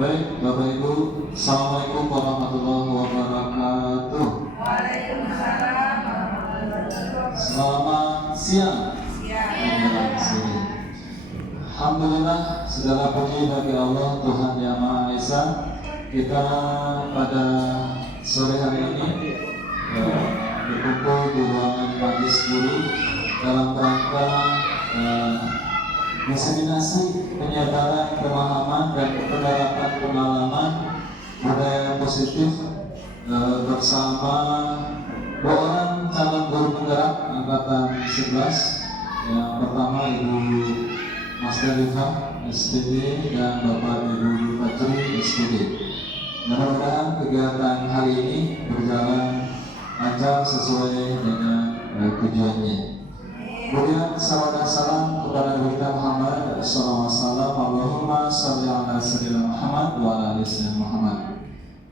Baik, Bapak Ibu, Assalamualaikum warahmatullahi wabarakatuh. Waalaikumsalam warahmatullahi wabarakatuh. Selamat siang. Alhamdulillah, segala puji bagi Allah Tuhan Yang Maha Esa. Kita pada sore hari ini berkumpul di ruangan Majelis Guru dalam rangka diseminasi penyebaran pemahaman dan penerapan pengalaman budaya positif bersama dua orang calon guru penggerak angkatan 11. Yang pertama Ibu Mas Delifah SPD dan Bapak Ibu Fajri SPD. Mudah-mudahan kegiatan hari ini berjalan lancar sesuai dengan tujuannya. Kemudian salam dan salam kepada Nabi kita Muhammad sallallahu alaihi wasallam. Allahumma shalli ala sayyidina Muhammad wa ala ali sayyidina Muhammad.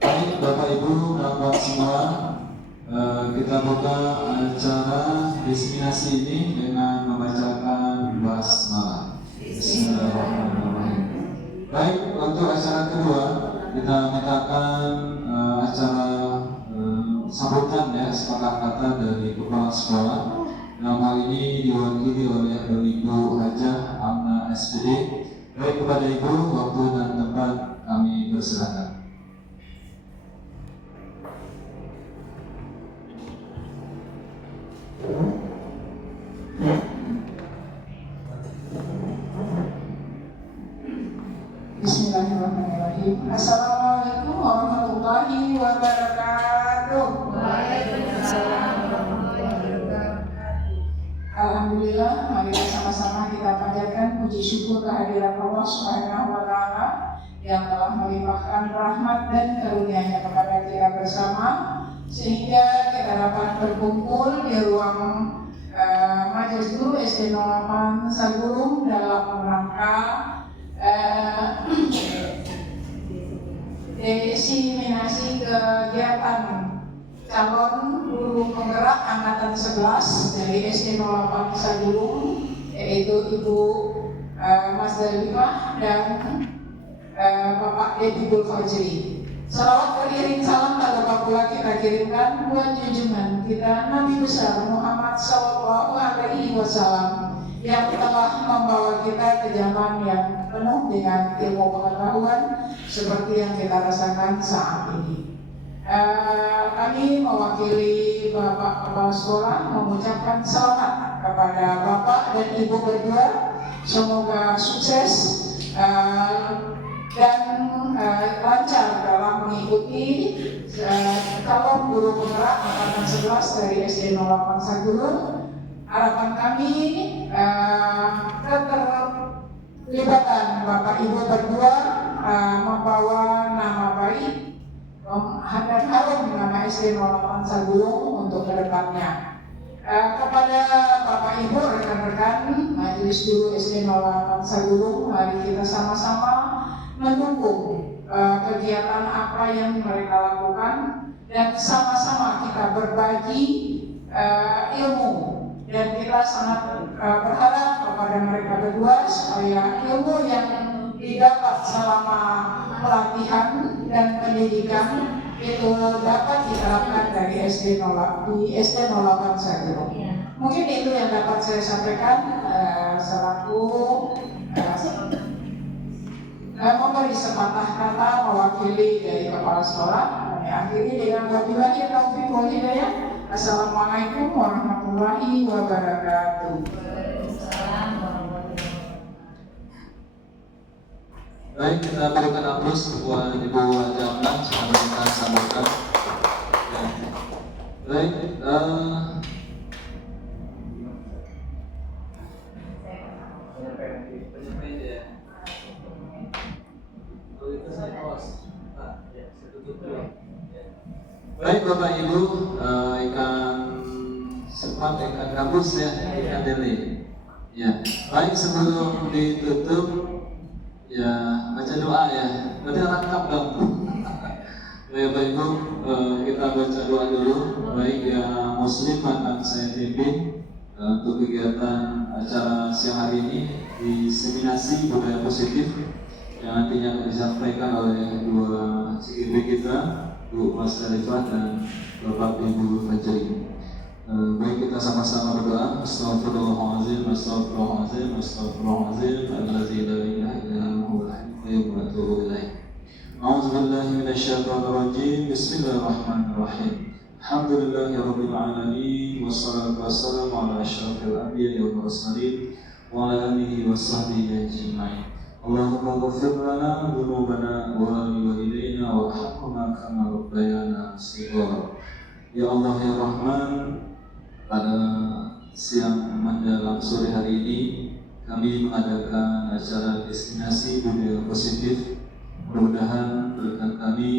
Baik Bapak Ibu dan Bapak semua, kita buka acara diseminasi ini dengan membacakan basmalah. Bismillahirrahmanirrahim. Baik, untuk acara kedua kita mintakan acara sambutan ya, sepatah kata dari Kepala Sekolah. Dalam hal ini diwakili oleh Ibu Hajah Amna SPD. Baik, kepada Ibu, waktu dan tempat kami persilakan. Bismillahirrahmanirrahim. Assalamualaikum warahmatullahi wabarakatuh. Waalaikumsalam warahmatullahi wabarakatuh. Alhamdulillah, mari sama-sama kita panjatkan puji syukur kehadiran Allah Subhanahu wa taala yang telah melimpahkan rahmat dan karunia-Nya kepada kita bersama sehingga kita dapat berkumpul di ruang Majelis Guru SD 08 Sagulung dalam rangka diseminasi kegiatan calon guru penggerak angkatan 11 dari SD 08 Sagulung, yaitu Ibu Mas Delifah dan Bapak Deddy Fajri. Salawat beriring salam tak lupa pula kita kirimkan buat junjungan kita Nabi besar Muhammad Sallallahu Alaihi Wasallam yang telah membawa kita ke zaman yang penuh dengan ilmu pengetahuan seperti yang kita rasakan saat ini. Kami mewakili Bapak Kepala Sekolah mengucapkan selamat kepada Bapak dan Ibu berdua. Semoga sukses dan lancar dalam mengikuti calon guru penggerak angkatan 11 dari SD 08 Sagulung. Harapan kami keterlibatan Bapak Ibu berdua membawa nama baik dan harum nama SD 08 Sagulung untuk kedepannya. Kepada Bapak Ibu, rekan-rekan Majelis Guru SD 08 Sagulung, mari kita sama-sama mendukung kegiatan apa yang mereka lakukan dan sama-sama kita berbagi ilmu, dan kita sangat berharap kepada mereka berdua supaya ilmu yang didapat selama pelatihan dan pendidikan itu dapat diterapkan dari SD 08 Sagulung. Mungkin itu yang dapat saya sampaikan selaku memberi sepatah kata mewakili dari Kepala Sekolah. Kami akhiri dengan wabillahi taufiq wal hidayah. Assalamualaikum warahmatullahi wabarakatuh. Baik, kita berikan aplaus buat Ibu Jamlan sebelum kita sambungkan. Baik, baik Bapak Ibu, ikan cepat ikan gabus ya, ikan lele. Ya, baik sebelum ditutup ya baca doa ya. Berarti rangkap dong. Baik Ibu, kita baca doa dulu. Baik ya Muslim akan saya pimpin untuk kegiatan acara siang hari ini diseminasi budaya positif yang nantinya akan disampaikan oleh dua CGP kita, Bu Mas Khalifah dan Bapak Ibu Fajri. Baik kita sama-sama berdoa. Astaghfirullahaladzim, astaghfirullahaladzim, astaghfirullahaladzim, allazi la ilaha illa huwal hayyul qayyum wa atubu ilaih. A'udzubillahi minasyaitonir rajim. Bismillahirrahmanirrahim. Alhamdulillahirabbil alamin wassalatu wassalamu ala asyrafil anbiya'i wal mursalin wa ala alihi washabbihi ajma'in. Allahumma ighfir lana dzunubana wa liwalidayna warhamhuma kama rabbayana shighara. Ya Allah ya Rahman, pada siang menjelang sore hari ini kami mengadakan acara destinasi budaya positif. Mudah-mudahan berkat kami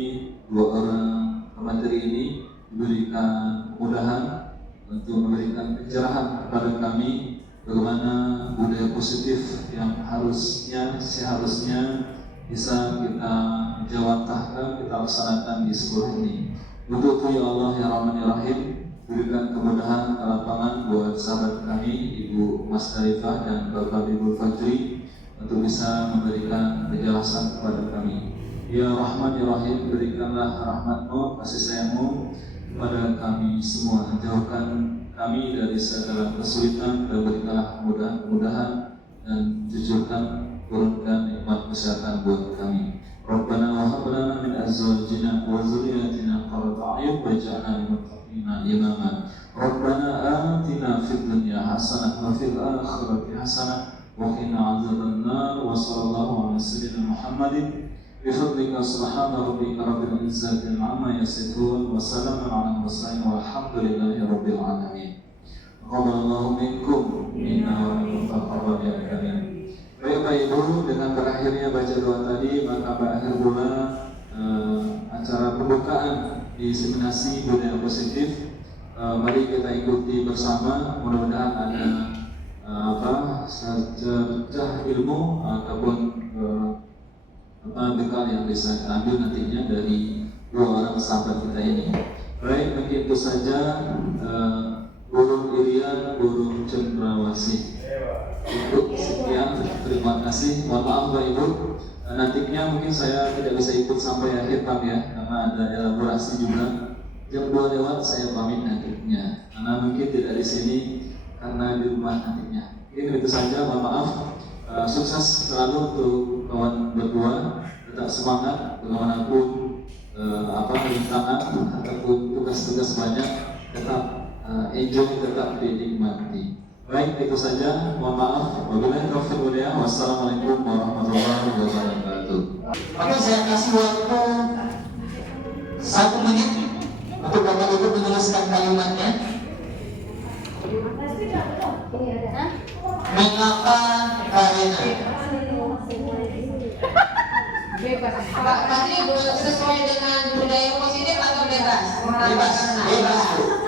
dua orang pemateri ini diberikan kemudahan untuk memberikan pencerahan kepada kami bagaimana budaya positif yang seharusnya bisa kita jawantahkan, kita laksanakan di sekolah ini. Untuk itu ya Allah ya Rahman ya Rahim, berikan kemudahan kelapangan buat sahabat kami Ibu Mas Khalifah dan Bapak Ibu Fajri untuk bisa memberikan penjelasan kepada kami. Ya Rahman ya Rahim, berikanlah rahmat-Mu, kasih sayang-Mu kepada kami semua. Jauhkan kami dari segala kesulitan dan berikanlah kemudahan dan jujurkan, turunkan nikmat kesehatan buat kami. Rabbana wa hab lana min azwajina wa dzurriyyatina qurrata a'yun waj'alna lil muttaqina imama. Rabbana atina fid dunya hasanah wa fil akhirati hasanah wa qina adzabannar. Wa sallallahu ala sayyidina Muhammadin bi fadlika subhana rabbika rabbil izzati amma yasifun wa salamun ala mursalin walhamdulillahi rabbil alamin. Qabbalallahu minkum minna wa minkum taqabbal ya karim. Baik Bapak Ibu, dengan berakhirnya baca doa tadi maka berakhir pula acara pembukaan diseminasi budaya positif. Mari kita ikuti bersama, mudah-mudahan ada secercah ilmu ataupun bekal yang bisa kita ambil nantinya dari dua orang sahabat kita ini. Baik, mungkin itu saja. Burung Irian, burung cendrawasih. Untuk sekian, terima kasih. Mohon maaf Bapak Ibu, nantinya mungkin saya tidak bisa ikut sampai akhir Pak ya, karena ada elaborasi juga. Jam 2 lewat saya pamit nantinya, karena mungkin tidak di sini karena di rumah nantinya. Mungkin itu saja, mohon maaf. Sukses selalu untuk kawan berdua, tetap semangat bagaimanapun rintangan ataupun tugas-tugas banyak, tetap enjoy, tetap dinikmati. Baik, itu saja. Mohon maaf. Wabillahi taufiq wal hidayah. Wassalamualaikum warahmatullahi wabarakatuh. Oke, saya kasih waktu 1 menit untuk Bapak Ibu menuliskan kalimatnya. Mengapa karena? Pak Fajri sesuai dengan budaya positif atau bebas? Bebas.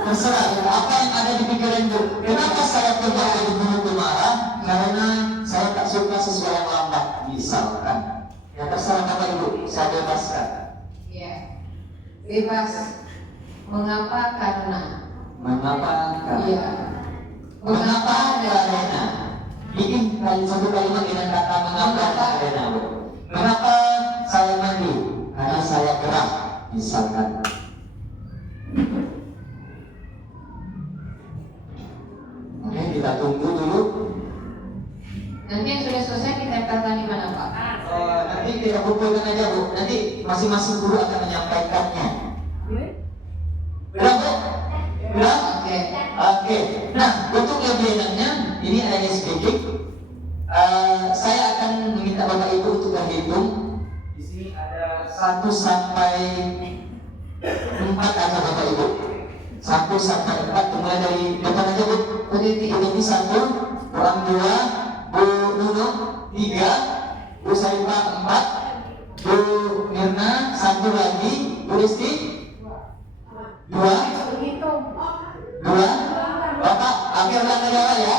Terserah apa yang ada di pikiran Ibu. Kenapa saya tidak berburu marah? Karena saya tak suka sesuatu yang lambat. Misalkan, ya terserah Bapak Ibu, saya bebaskan. Ya, bebas. Mengapa karena? Mengapa karena? Iya. Mengapa karena? Bikin satu kalimat dengan kata mengapa karena. Mengapa saya mandi? Karena saya gerah. Misalkan. Oke, kita tunggu dulu. Nanti yang sudah selesai ditempelkan di mana Pak? Nanti kita kumpulkan aja Bu. Nanti masing-masing guru akan menyampaikannya. Belum Bu? Belum? Oke. Nah, untuk lebih enaknya, ini ada SPG. Saya akan meminta Bapak Ibu untuk berhitung. Di sini ada 1 sampai 4 aja Bapak Ibu. 1 sampai 4, mulai dari depan aja Bu. Ini 1, orang 2, Bu Nunung 3, Bu Saifah 4, Bu Mirna 1 lagi, Bu Risti 2, 2, Bapak, akhir karyawan ya.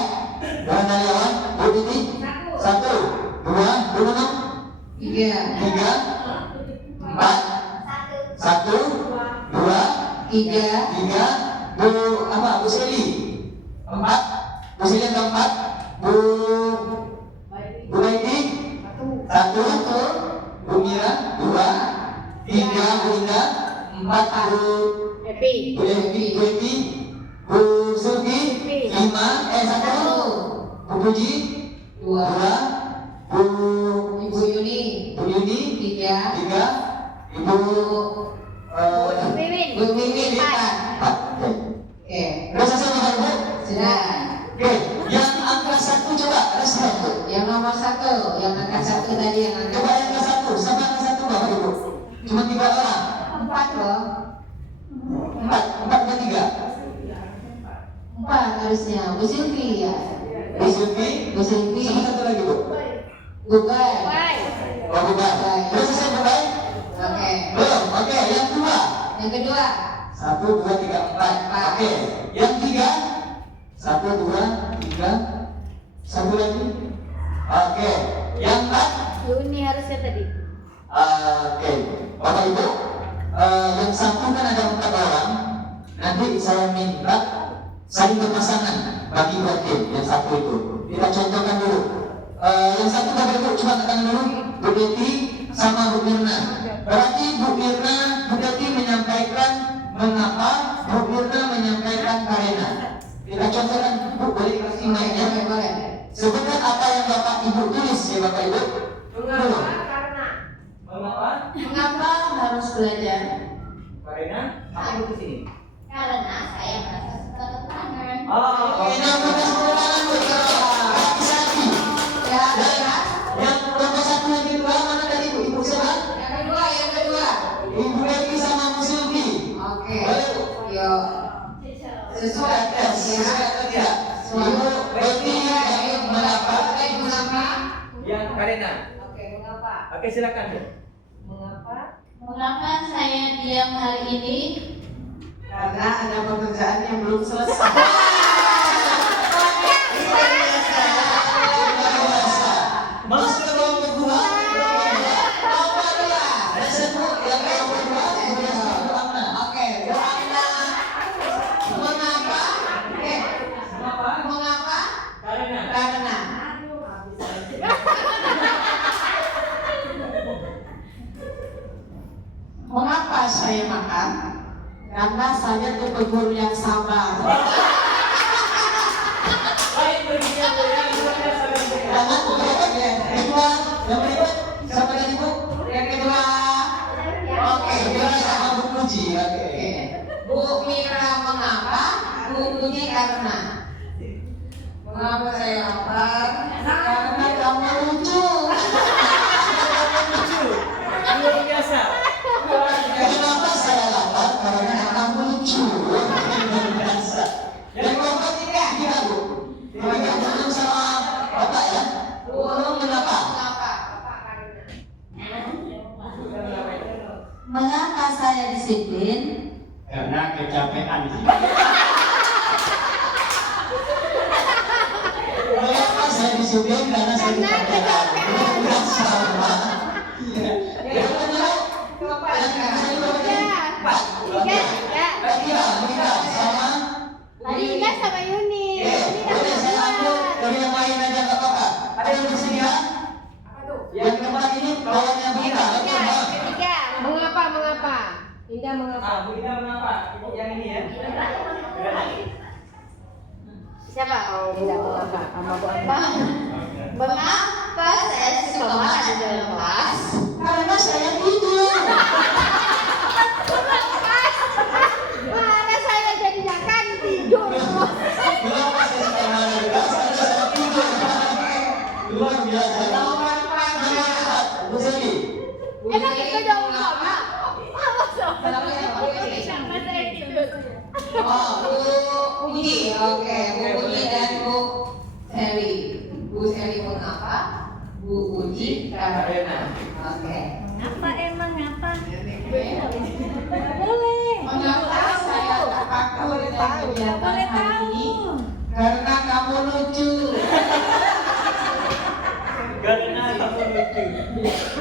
Bukan karyawan, Bu Titi. 1, 2, Bu Nunung. 3, 3, 4, 1, 2, 3, Bu apa? Bu Seli. 4, Bu Seli yang keempat. Bu Baiti. 1, Bu Mira. 2, 3, Bu Indah. 4, Bu Happy. Bu Evi, Bu Sugi, 5, 1, Bu Puji, 2, Bu Ibu Yuni, Bu Yuni, 3, 3, Ibu Wiwin. Bu Wiwin, 4. 4. Oke, Udah selesai Bapak Ibu? sudah. Oke, yang angka 1 coba, ada 1. Yang nomor 1, yang angka 1 tadi yang angka Coba yang angka 1, sama angka 1 Bapak Ibu. Cuma 3 orang. 4 loh. 4 dan 3. 4 harusnya. Bu Silvi ya. Bu Silvi, Bu Silvi, sama satu lagi Bu. Bubai. Bye. Oh, bukan. Udah selesai Bukan? Oke. Belum, oke, yang 2. Yang kedua, 1, 2, 3, 4. Oke, yang 3. 1, 2, 3. Satu lagi. Oke, yang 4. Yuni harusnya tadi. Oke, Bapak Ibu, yang 1 kan ada 4 orang. Nanti saya minta saling berpasangan bagi dua tim. Yang 1 itu kita contohkan dulu. Yang 1 Bapak Ibu coba tekan dulu, Bu Deti sama Bu Mirna. Berarti Bu Mirna, Bu Deti menyampaikan mengapa, Bu Mirna menyampaikan karena. Kita contohkan, Bu, boleh kasih mainnya. boleh. Sebutkan apa yang Bapak Ibu tulis ya Bapak Ibu. Dulu. Mengapa? Mengapa harus belajar? Karena aku ke sini. Karena saya merasa suka kekurangan. Oke, yang nomor 1 hati-hati. Ya, ya. Yang nomor 1 yang kedua mana tadi Bu? Ibu siapa? Yang kedua. Ibu Eki sama Bu Silvi. Oke. Boleh Bu? Yuk. Sesuai tes ya. Sesuai atau tidak? Ibu Eki yang mengapa? Mengapa? Yang karena. Oke, mengapa? Oke, silakan Bu. Mengapa? Mengapa saya diam hari ini? Karena ada pekerjaan yang belum selesai. Masuk ke nomor 2. Nomor 2. Ada satu yang nomor 2. Kemudian satu Amna. Oke, Bu Amna. Mengapa? Oke. Mengapa? Mengapa? Karena. Karena. Mengapa saya makan? Karena saya tipe guru yang sabar. Baik, berikutnya Bu ya. Luar biasa berikutnya. Jangan berikut ya. Kedua, yang berikut siapa tadi Bu? Yang kedua. Oke, Kedua sama Bu Puji. Oke. Bu Mira mengapa? Bu Puji karena. Mengapa saya lapar? Karena kamu lucu. Luar biasa. Kenapa saya lapar? Karena kamu lucu. Luar biasa. Yang keempat tiga Bu. Yang kedua sama Bapak ya. Bu Kenapa? mengapa? Mengapa saya disiplin? Karena kecapean sih. Mengapa saya disiplin? Karena saya kecapean. Bukan sama. Iya. Yang kedua, yang saya Tiga. Tiga. Mika sama. Tadi Ika sama Yuni. Yuni Boleh saya ambil dari yang lain aja nggak apa-apa. Ada yang bersedia? Yang keempat ini kawannya Mika. Tiga. Mengapa? Indah mengapa? Bu Ida mengapa? Ibu yang ini ya. Siapa? Oh, Indah mengapa? Sama Bu apa? Mengapa saya suka makan di dalam kelas? Karena saya tidur. Mana saya jadi makan tidur. Kenapa saya suka makan di kelas? Karena saya tidur. Luar biasa. Nomor 4. Bu Seli. Emang itu dong sama. Sama saya tidur. Oh, Bu Puji. Oke, Bu Puji dan Bu Seli. Bu Seli mengapa? Bu Puji karena. Oke. Apa emang apa? Mengapa saya terpaku dengan kegiatan hari ini? Karena kamu lucu. Karena kamu lucu.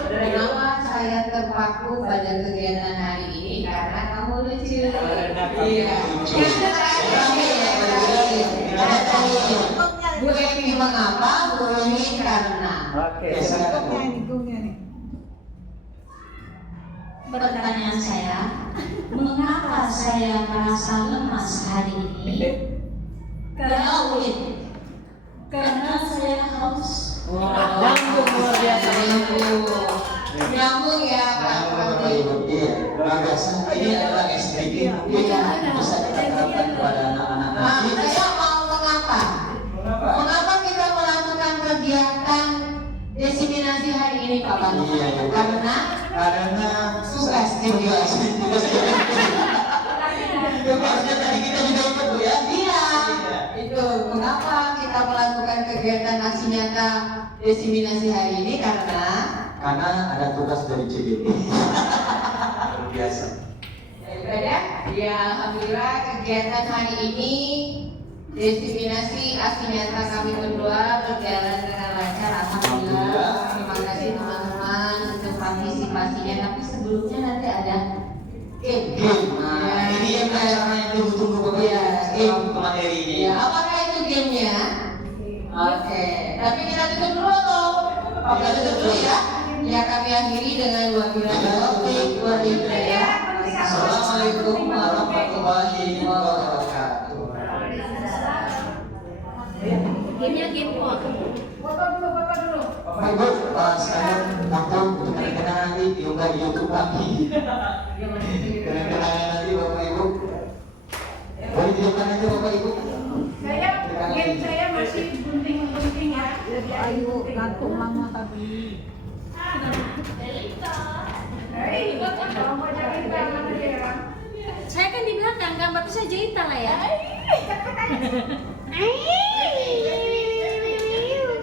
Kenapa saya terpaku pada kegiatan hari ini? Karena kamu lucu. Karena kamu Iya. lucu. Bu Evi mengapa? Bu Evi karena. Oke. Pertanyaan saya, mengapa saya merasa lemas hari ini? Karena ulit. Karena saya haus. Nyambung luar biasa. Nyambung ya Pak. Bapak Ibu, iya, gagasan ini adalah SDG mungkin bisa kita terapkan kepada anak-anak nanti. Saya mau mengapa? Mengapa kita melakukan kegiatan diseminasi hari ini Pak Banu? Iya, iya. Karena Tugas. Harusnya tadi kita juga ikut Bu ya. Iya, itu mengapa kita melakukan kegiatan aksi nyata diseminasi hari ini karena Karena ada tugas dari CBT. Luar biasa. daripada ya alhamdulillah kegiatan hari ini diseminasi aksi nyata kami berdua berjalan dengan lancar alhamdulillah. Terima kasih teman-teman untuk partisipasinya. Tapi sebelumnya nanti ada game. Nah, ini yang acara yang tunggu-tunggu Bapak Iya, Ibu untuk materi ini. Ya, apakah itu gamenya? Oke, tapi kita tutup dulu atau? Oke, tutup dulu ya. Ya kami akhiri dengan wabillahi taufiq wal hidayah. Assalamualaikum warahmatullahi wabarakatuh. Gamenya game what? Bapak Ibu, sekalian nonton untuk kenang-kenangan nanti diunggah di YouTube kami. Kenang-kenangan nanti Bapak Ibu. Boleh di depan aja Bapak Ibu. Saya masih gunting-gunting ya. Ayo gantung mama tadi. Saya kan di belakang, kan berarti saya jahitan lah ya.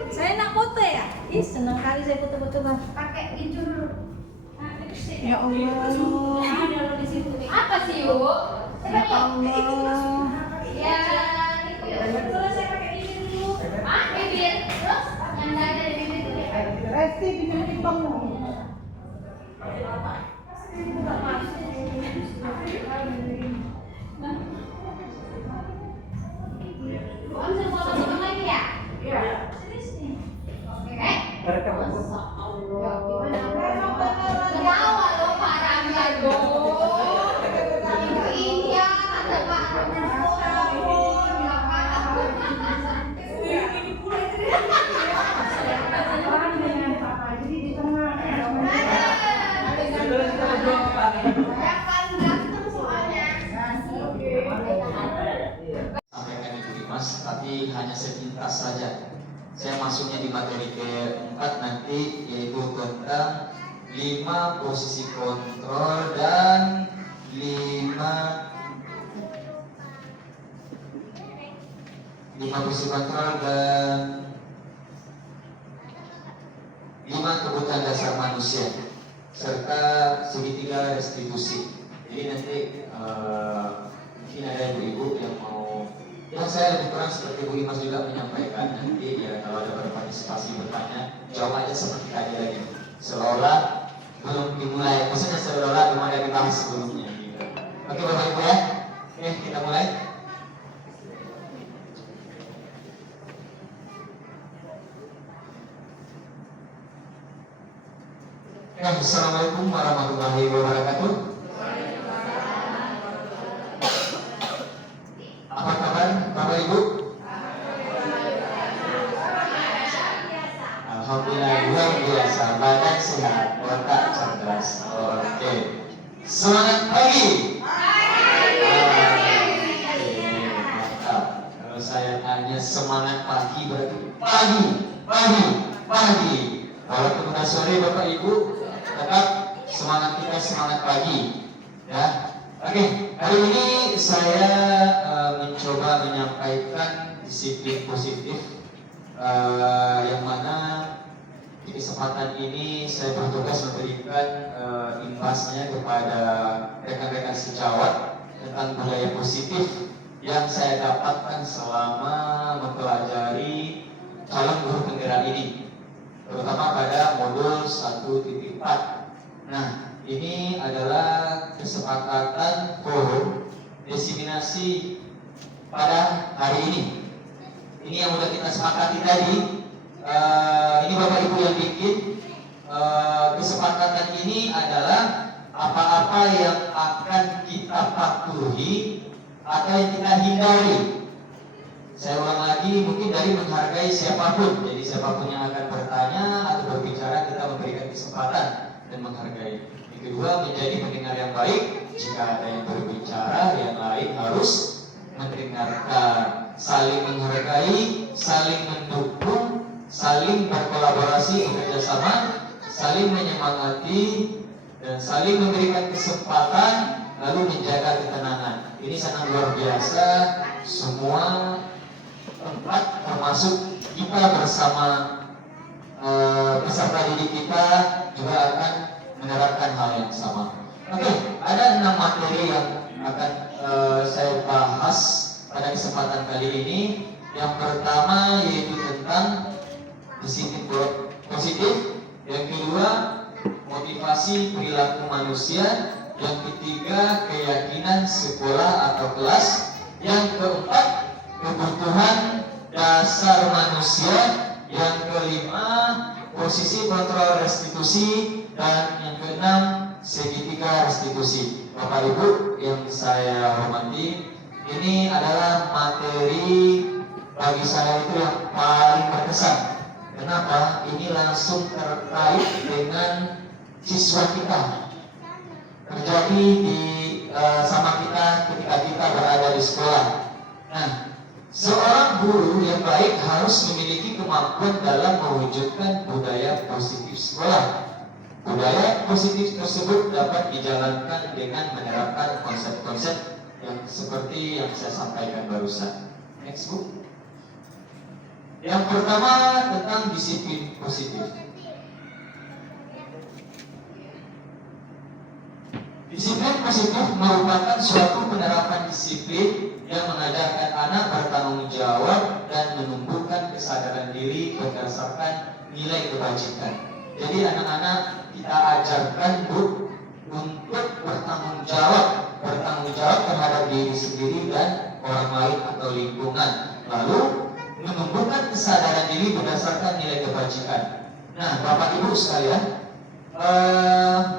Saya nak foto ya? Ih, senang kali saya foto-foto bang. Pakai itu dulu. Ya Allah. Apa sih, Bu? Ya Allah. Ya, terus saya pakai bibir dulu. Ah, bibir. Terus yang ada di bibir dulu. Resti bikin timbang. Kamu sudah foto sama lagi ya? Iya. Serius nih. Oke. Mereka Masa Allah. Gimana? Awal loh Pak Rangga dong. Ini ya, ada Pak Sampaikan Ibu Dimas, tapi hanya sepintas saja. Saya masuknya di materi keempat nanti, yaitu tentang 5 posisi kontrol dan 5 posisi kontrol dan 5 kebutuhan dasar manusia serta segitiga restitusi. Jadi nanti mungkin ada ibu-ibu yang mau, yang saya lebih kurang seperti Bu Imas juga menyampaikan nanti ya, kalau ada berpartisipasi bertanya jawab aja seperti tadi lagi, seolah belum dimulai, maksudnya seolah belum ada dibahas sebelumnya gitu. Oke Bapak Ibu ya, oke kita mulai. Assalamualaikum warahmatullahi wabarakatuh. Apa kabar Bapak Ibu? Alhamdulillah luar biasa, badan sehat, otak cerdas. Oke, semangat pagi. Mantap. Kalau saya tanya semangat pagi berarti pagi. Walaupun udah sore Bapak Ibu, tetap semangat kita semangat pagi. Ya. Oke, hari ini saya mencoba menyampaikan disiplin positif yang mana di kesempatan ini saya bertugas memberikan imbasnya kepada rekan-rekan sejawat tentang budaya positif yang saya dapatkan selama mempelajari calon guru penggerak ini, terutama pada modul 1.4. Nah, ini adalah kesepakatan forum diseminasi pada hari ini. Ini yang sudah kita sepakati tadi. Ini Bapak Ibu yang bikin. Kesepakatan ini adalah apa-apa yang akan kita patuhi atau yang kita hindari. Saya ulang lagi, mungkin dari menghargai siapapun. Jadi siapapun yang akan bertanya atau berbicara, kita memberikan kesempatan dan menghargai. Yang kedua, menjadi pendengar yang baik. Jika ada yang berbicara, yang lain harus mendengarkan. Saling menghargai, saling mendukung, saling berkolaborasi, bekerjasama, saling menyemangati, dan saling memberikan kesempatan, lalu menjaga ketenangan. Ini sangat luar biasa. Semua tempat, termasuk kita bersama peserta didik kita, juga akan menerapkan hal yang sama. Oke, ada 6 materi yang akan saya bahas pada kesempatan kali ini. Yang pertama yaitu tentang disiplin positif. Yang kedua, motivasi perilaku manusia. Yang ketiga, keyakinan sekolah atau kelas. Yang keempat, kebutuhan dasar manusia. Yang kelima, posisi kontrol restitusi. Dan yang keenam, segitiga restitusi. Bapak Ibu yang saya hormati, ini adalah materi bagi saya itu yang paling berkesan. Kenapa? Ini langsung terkait dengan siswa kita, terjadi di sama kita ketika kita berada di sekolah. Nah, seorang guru yang baik harus memiliki kemampuan dalam mewujudkan budaya positif sekolah. Budaya positif tersebut dapat dijalankan dengan menerapkan konsep-konsep yang seperti yang saya sampaikan barusan. Next book. Yang pertama tentang disiplin positif. Disiplin positif merupakan suatu penerapan disiplin yang mengajarkan anak bertanggung jawab dan menumbuhkan kesadaran diri berdasarkan nilai kebajikan. Jadi anak-anak kita ajarkan untuk bertanggung jawab terhadap diri sendiri dan orang lain atau lingkungan. Lalu menumbuhkan kesadaran diri berdasarkan nilai kebajikan. Nah, Bapak Ibu sekalian,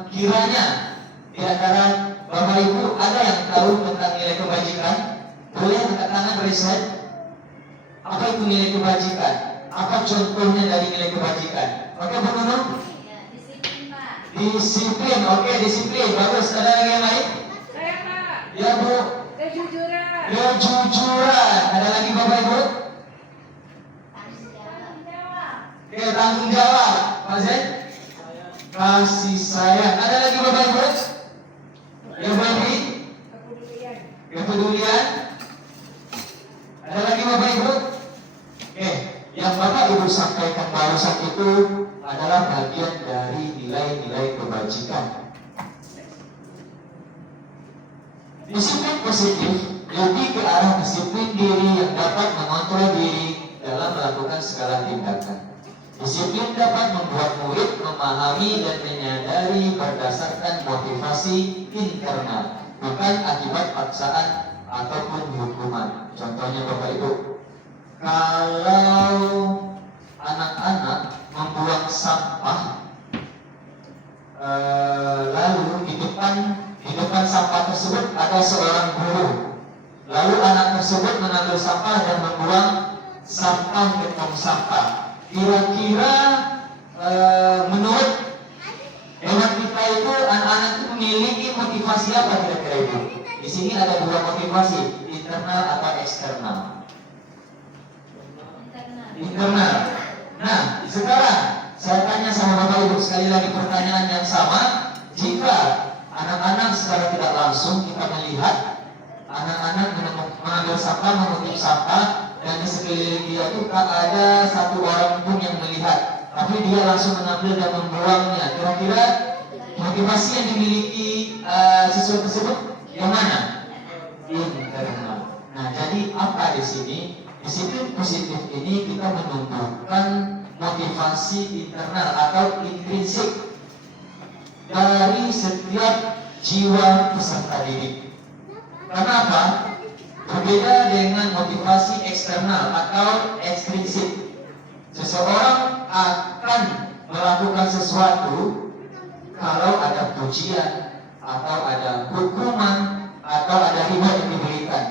kiranya di antara Bapak Ibu ada yang tahu tentang nilai kebajikan? Boleh angkat tangan, raise hand. Apa itu nilai kebajikan? Apa contohnya dari nilai kebajikan? Oke, Bu Nunung? Disiplin, Pak. Disiplin, oke, disiplin. Bagus, ada lagi yang lain? Saya, Pak. Ya, Bu. Kejujuran. Kejujuran. Ada lagi Bapak Ibu? Oke, tanggung jawab. Pak Zain? Kasih sayang. Ada lagi Bapak Ibu? Ya, Bu Ibu? Kepedulian. Kepedulian. Ada lagi Bapak Ibu? Oke, yang Bapak Ibu sampaikan barusan itu adalah bagian dari nilai-nilai kebajikan. Disiplin positif lebih ke arah disiplin diri yang dapat mengontrol diri dalam melakukan segala tindakan. Disiplin dapat membuat murid memahami dan menyadari berdasarkan motivasi internal, bukan akibat paksaan ataupun hukuman. Contohnya Bapak Ibu, kalau anak-anak membuang sampah, lalu di depan sampah tersebut ada seorang guru, lalu anak tersebut mengambil sampah dan membuang sampah ke tong sampah. Kira-kira menurut hemat kita itu anak-anak itu memiliki motivasi apa kira-kira itu? Di sini ada 2 motivasi, internal atau eksternal. Internal. Nah, sekarang saya tanya sama Bapak Ibu sekali lagi pertanyaan yang sama. Jika anak-anak secara tidak langsung kita melihat anak-anak mengambil sampah, mengutip sampah, dan di sekeliling dia itu tak ada satu orang pun yang melihat, tapi dia langsung mengambil dan membuangnya. Kira-kira motivasi yang dimiliki siswa tersebut yang mana? Internal. Nah, jadi apa di sini? Disiplin positif ini kita menumbuhkan motivasi internal atau intrinsik dari setiap jiwa peserta didik. Kenapa? Berbeda dengan motivasi eksternal atau ekstrinsik. Seseorang akan melakukan sesuatu kalau ada pujian atau ada hukuman atau ada reward yang diberikan,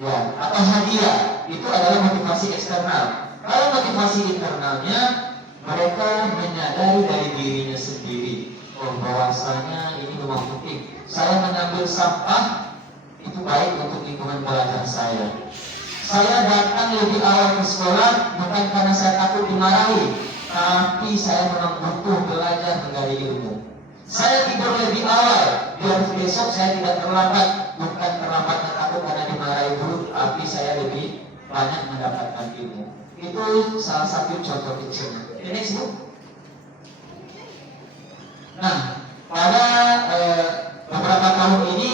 ya, atau hadiah. Itu adalah motivasi eksternal. Kalau motivasi internalnya, mereka menyadari dari dirinya sendiri, oh bahwasanya ini memang penting. Saya mengambil sampah itu baik untuk lingkungan belajar saya. Saya datang lebih awal ke sekolah bukan karena saya takut dimarahi, tapi saya memang butuh belajar menggali ilmu. Saya tidur lebih awal biar besok saya tidak terlambat, bukan terlambatnya takut karena dimarahi guru, tapi saya lebih banyak mendapatkan ilmu. Itu salah satu contoh kecilnya. Next book. Nah, pada beberapa tahun ini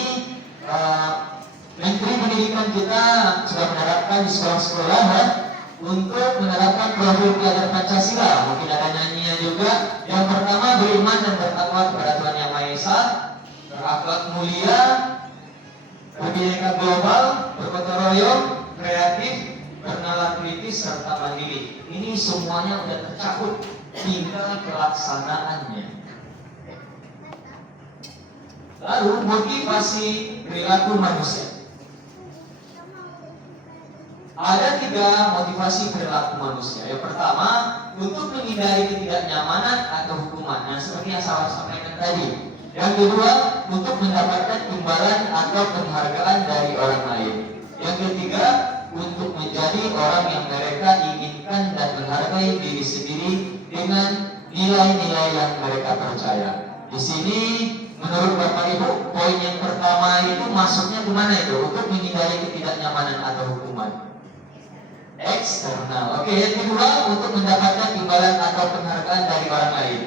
Menteri Pendidikan kita sudah menerapkan di sekolah-sekolah ya, untuk menerapkan profil pelajar Pancasila. Mungkin ada nyanyinya juga. Yang pertama, beriman dan bertakwa kepada Tuhan Yang Maha Esa, berakhlak mulia, berbineka global, bergotong royong, kreatif, bernalar kritis, serta mandiri. Ini semuanya sudah tercakup, tinggal pelaksanaannya. Lalu motivasi perilaku manusia. Ada 3 motivasi perilaku manusia. Yang pertama, untuk menghindari ketidaknyamanan atau hukuman, yang seperti yang saya sampaikan tadi. Yang kedua, untuk mendapatkan imbalan atau penghargaan dari orang lain. Yang ketiga, untuk menjadi orang yang mereka inginkan dan menghargai diri sendiri dengan nilai-nilai yang mereka percaya. Di sini, menurut Bapak Ibu, poin yang pertama itu masuknya kemana itu? Untuk menghindari ketidaknyamanan atau hukuman eksternal. Oke, yang kedua, untuk mendapatkan imbalan atau penghargaan dari orang lain,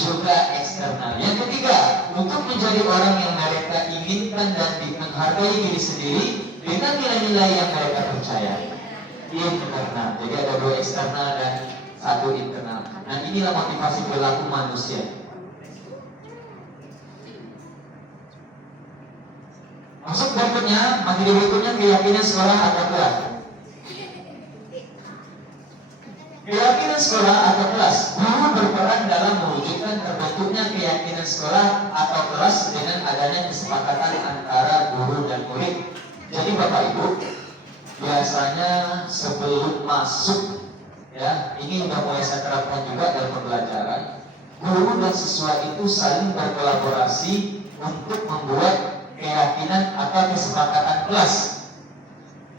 juga eksternal. Yang ketiga, untuk menjadi orang yang mereka inginkan dan menghargai diri sendiri dengan nilai-nilai yang mereka percaya, internal. Jadi ada 2 eksternal dan 1 internal. Nah, inilah motivasi perilaku manusia. Masuk berikutnya, materi berikutnya keyakinan sekolah atau kelas. Keyakinan sekolah atau kelas, guru berperan dalam mewujudkan terbentuknya keyakinan sekolah atau kelas dengan adanya kesepakatan antara guru dan murid. Jadi Bapak Ibu, biasanya sebelum masuk, ya, ini sudah mulai saya terapkan juga dalam pembelajaran. Guru dan siswa itu saling berkolaborasi untuk membuat keyakinan atau kesepakatan kelas.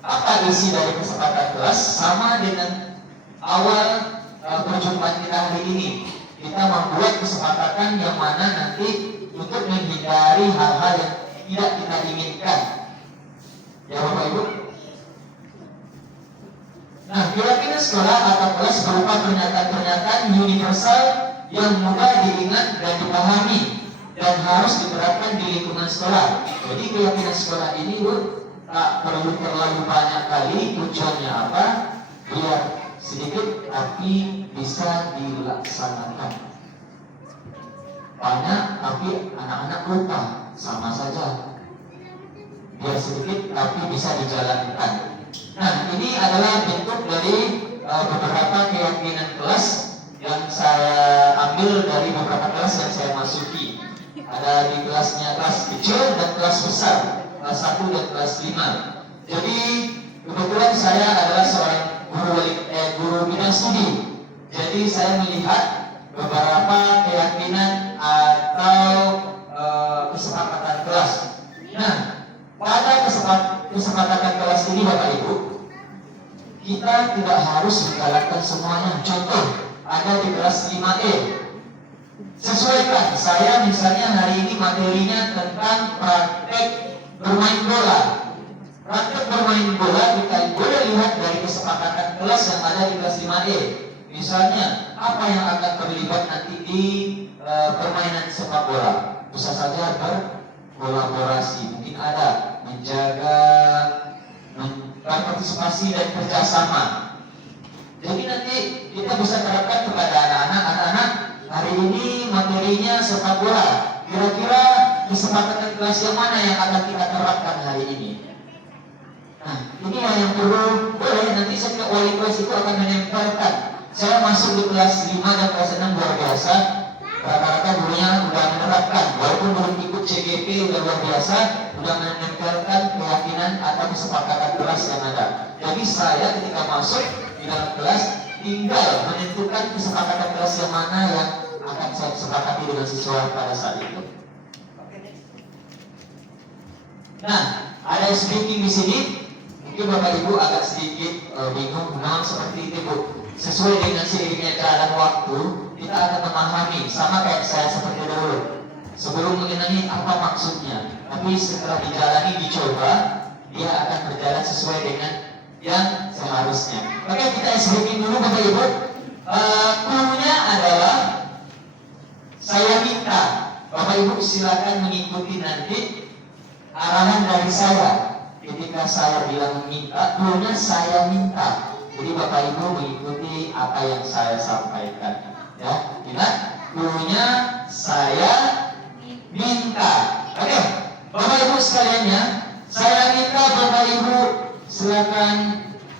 Apa isi dari kesepakatan kelas? Sama dengan awal perjumpaan kita hari ini. Kita membuat kesepakatan yang mana nanti untuk menghindari hal-hal yang tidak kita inginkan. Ya Bapak Ibu. Nah, keyakinan sekolah atau kelas berupa pernyataan-pernyataan universal yang mudah diingat dan dipahami dan harus diterapkan di lingkungan sekolah. Jadi keyakinan sekolah ini tak perlu terlalu banyak kali. Tujuannya apa? Biar sedikit tapi bisa dilaksanakan. Banyak tapi anak-anak lupa, sama saja. Biar sedikit tapi bisa dijalankan. Nah, ini adalah bentuk dari beberapa keyakinan kelas yang saya ambil dari beberapa kelas yang saya masuki. Ada di kelasnya kelas kecil dan kelas besar, kelas 1 dan kelas 5. Jadi kebetulan saya adalah seorang guru bidang studi. Jadi saya melihat beberapa keyakinan atau kesepakatan kelas. Nah, pada kesepakatan kelas ini Bapak Ibu, kita tidak harus menjalankan semuanya. Contoh, ada di kelas 5E. Sesuaikan, saya misalnya hari ini materinya tentang praktek bermain bola. Praktek bermain bola kita boleh lihat dari kesepakatan kelas yang ada di kelas 5E. Misalnya, apa yang akan terlibat nanti di permainan sepak bola? Bisa saja berkolaborasi. Mungkin ada menjaga berpartisipasi dan kerjasama. Jadi nanti kita bisa terapkan kepada anak-anak hari ini materinya sepak bola. Kira-kira kesepakatan kelas yang mana yang akan kita terapkan hari ini? Nah, ini yang perlu boleh nanti setiap wali kelas itu akan menempelkan. Saya masuk di kelas 5 dan kelas 6 luar biasa. Rata-rata gurunya sudah menerapkan, walaupun belum ikut CGP udah luar biasa, sudah menempelkan keyakinan atau kesepakatan kelas yang ada. Jadi saya ketika masuk di dalam kelas tinggal menentukan kesepakatan kelas yang mana yang akan saya sepakati dengan siswa pada saat itu. Nah, ada speaking di sini. Mungkin Bapak Ibu agak sedikit bingung, memang seperti itu Bu. Sesuai dengan seiringnya jalan waktu, kita akan memahami sama kayak saya seperti dulu. Sebelum mengenali apa maksudnya, tapi setelah dijalani, dicoba, dia akan berjalan sesuai dengan yang seharusnya. Oke, kita speaking dulu Bapak Ibu. Cluenya adalah saya minta Bapak Ibu silakan mengikuti nanti arahan dari saya. Ketika saya bilang minta, cluenya saya minta. Jadi Bapak Ibu mengikuti apa yang saya sampaikan. Ya, ingat cluenya saya minta. Oke, Bapak Ibu sekaliannya, saya minta Bapak Ibu silakan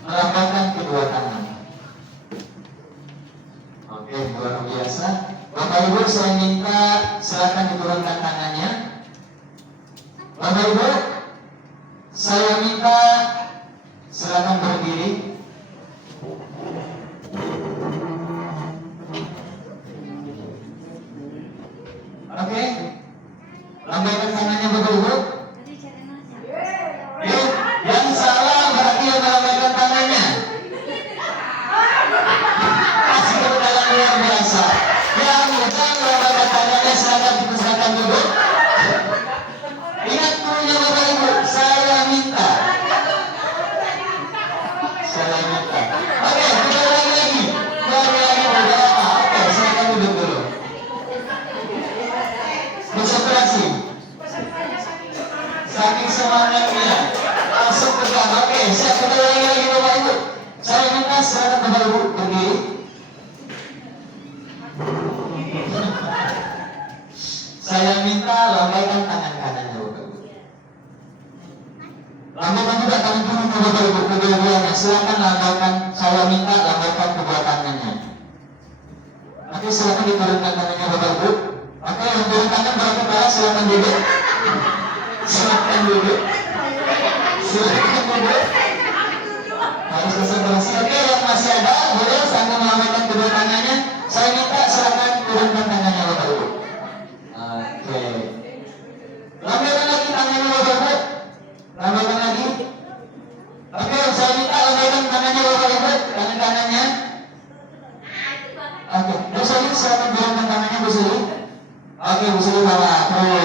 melambaikan kedua tangan. Oke, luar biasa. Bapak Ibu saya minta silakan diturunkan tangannya. Bapak Ibu saya minta silakan berdiri. Oke, lambaikan tangannya Bapak Ibu. Yang salah berarti yang melambaikan tangannya. Kasih kebenaran luar biasa. Yang jangan melambaikan tangannya silakan dipersilakan dulu. Ingat punya Bapak Ibu, saya minta. Saya minta. Oke, kita lagi. Beberapa. Oke, silakan duduk dulu. Konsentrasi. Saking semangatnya langsung pegang. Oke, siap. Kita lagi Bapak Ibu. Saya minta silakan Bapak Ibu berdiri. Saya minta lambaikan tangan kanannya Bapak Ibu. Lambaikan juga tangan kiri Bapak Ibu, kedua-duanya. Silakan lambaikan. Saya minta lambaikan kedua tangannya. Oke, silakan diturunkan tangannya Bapak Ibu. Oke, yang turun tangan berapa kali? Silakan duduk. Silakan duduk. Silakan duduk. Harus konsentrasi. Oke, yang masih ada boleh sambil melambaikan kedua tangannya. Saya minta silakan turunkan tangannya Bapak Ibu. Oke. Lambaikan lagi tangannya Bapak Ibu. Lambaikan lagi. Oke, saya minta lambaikan tangannya Bapak Ibu. Tangan kanannya. Oke, Bu Suli silakan turunkan tangannya Bu Suli. Oke, Bu Suli bawa. Oke.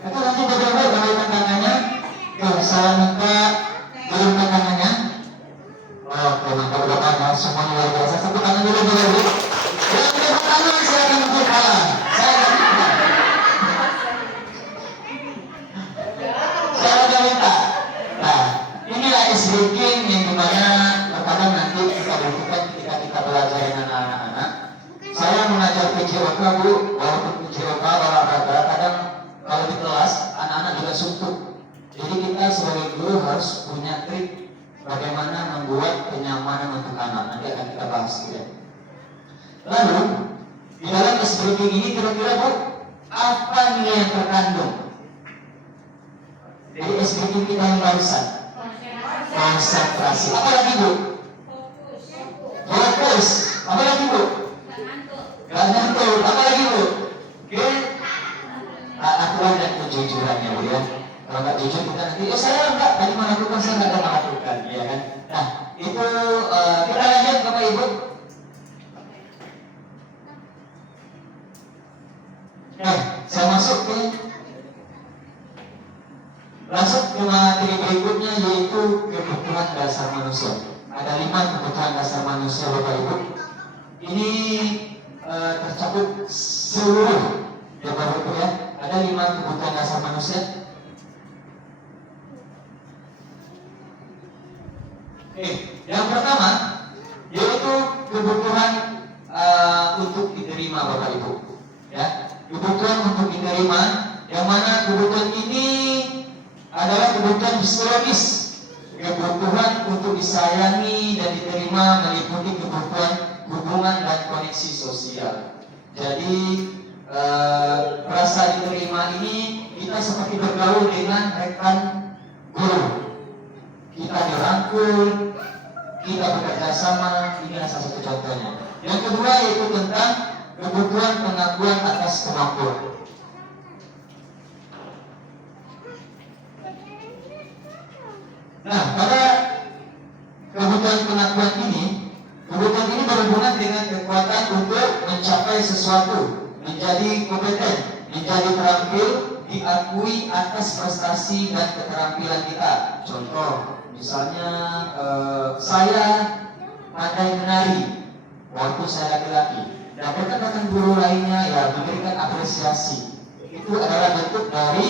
Itu nanti Bapak Ibu lambaikan tangannya. Oke, saya minta turunkan tangannya. Oke, mantap Bapak. Semua luar biasa. Tepuk tangan dulu Bapak Ibu. Yang tepuk tangan silakan tepuk tangan. Saya akan minta. Saya akan minta. Nah, inilah speaking yang dimana terkadang nanti kita butuhkan ketika kita belajar dengan anak-anak. Saya mengajar PJOK Bu, walaupun PJOK olahraga, kadang kalau di kelas anak-anak juga suntuk. Jadi kita sebagai guru harus punya trik bagaimana membuat kenyamanan untuk anak. Nanti akan kita bahas ya. Lalu di dalam speaking ini kira-kira Bu, apa nilai yang terkandung dari speaking kita yang barusan? Konsentrasi. Apa lagi Bu? Fokus. Apa lagi Bu? Gak ngantuk. Apa lagi Bu? Oke. Aturan dan kejujurannya Bu ya. Kalau nggak jujur kita nanti, saya enggak tadi melakukan, saya nggak melakukan, ya kan? Nah, itu kita lanjut Bapak Ibu. Saya masuk ke langsung ke materi berikutnya, yaitu kebutuhan dasar manusia. Ada 5 kebutuhan dasar manusia Bapak Ibu. Ini tercakup seluruh ya Bapak Ibu ya. Ada 5 kebutuhan dasar manusia. Yang pertama yaitu kebutuhan untuk diterima Bapak Ibu. Ya, kebutuhan untuk diterima, yang mana kebutuhan ini adalah kebutuhan psikologis. Kebutuhan untuk disayangi dan diterima meliputi kebutuhan hubungan dan koneksi sosial. Jadi rasa diterima ini kita seperti bergaul dengan rekan guru. Kita dirangkul, kita bekerja sama, ini salah satu contohnya. Yang kedua yaitu tentang kebutuhan pengakuan atas kemampuan. Nah, pada kebutuhan pengakuan ini, kebutuhan ini berhubungan dengan kekuatan untuk mencapai sesuatu, menjadi kompeten, menjadi terampil, diakui atas prestasi dan keterampilan kita. Contoh, misalnya saya pandai menari waktu saya laki-laki, dan rekan-rekan guru lainnya ya memberikan apresiasi. Itu adalah bentuk dari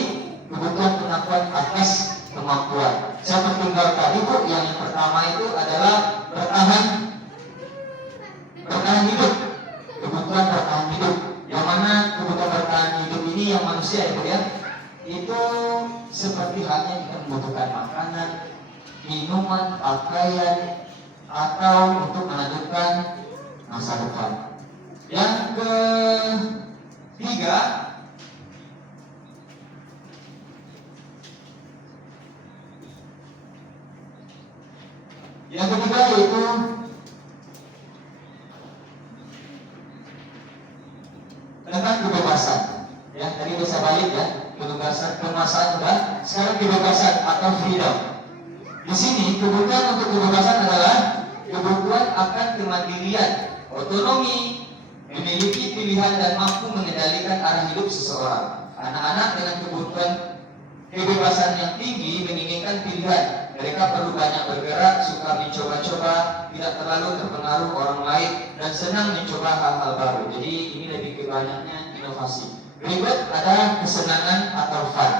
kebutuhan pengakuan atas kemampuan. Saya tertinggal tadi Bu, yang pertama itu adalah bertahan hidup, kebutuhan bertahan hidup. Yang mana kebutuhan bertahan hidup ini yang manusia ya Bu ya, itu seperti halnya kita membutuhkan makanan, minuman, pakaian, atau untuk melanjutkan masa depan. Yang ketiga yaitu tentang kebebasan. Ya, tadi bisa balik ya, kebebasan, kemasan sudah, sekarang kebebasan atau freedom. Di sini kebutuhan untuk kebebasan adalah kebutuhan akan kemandirian, otonomi, memiliki pilihan dan mampu mengendalikan arah hidup seseorang. Anak-anak dengan kebutuhan kebebasan yang tinggi menginginkan pilihan. Mereka perlu banyak bergerak, suka mencoba-coba, tidak terlalu terpengaruh orang lain, dan senang mencoba hal-hal baru. Jadi ini lebih ke banyaknya inovasi. Berikut ada kesenangan atau fun.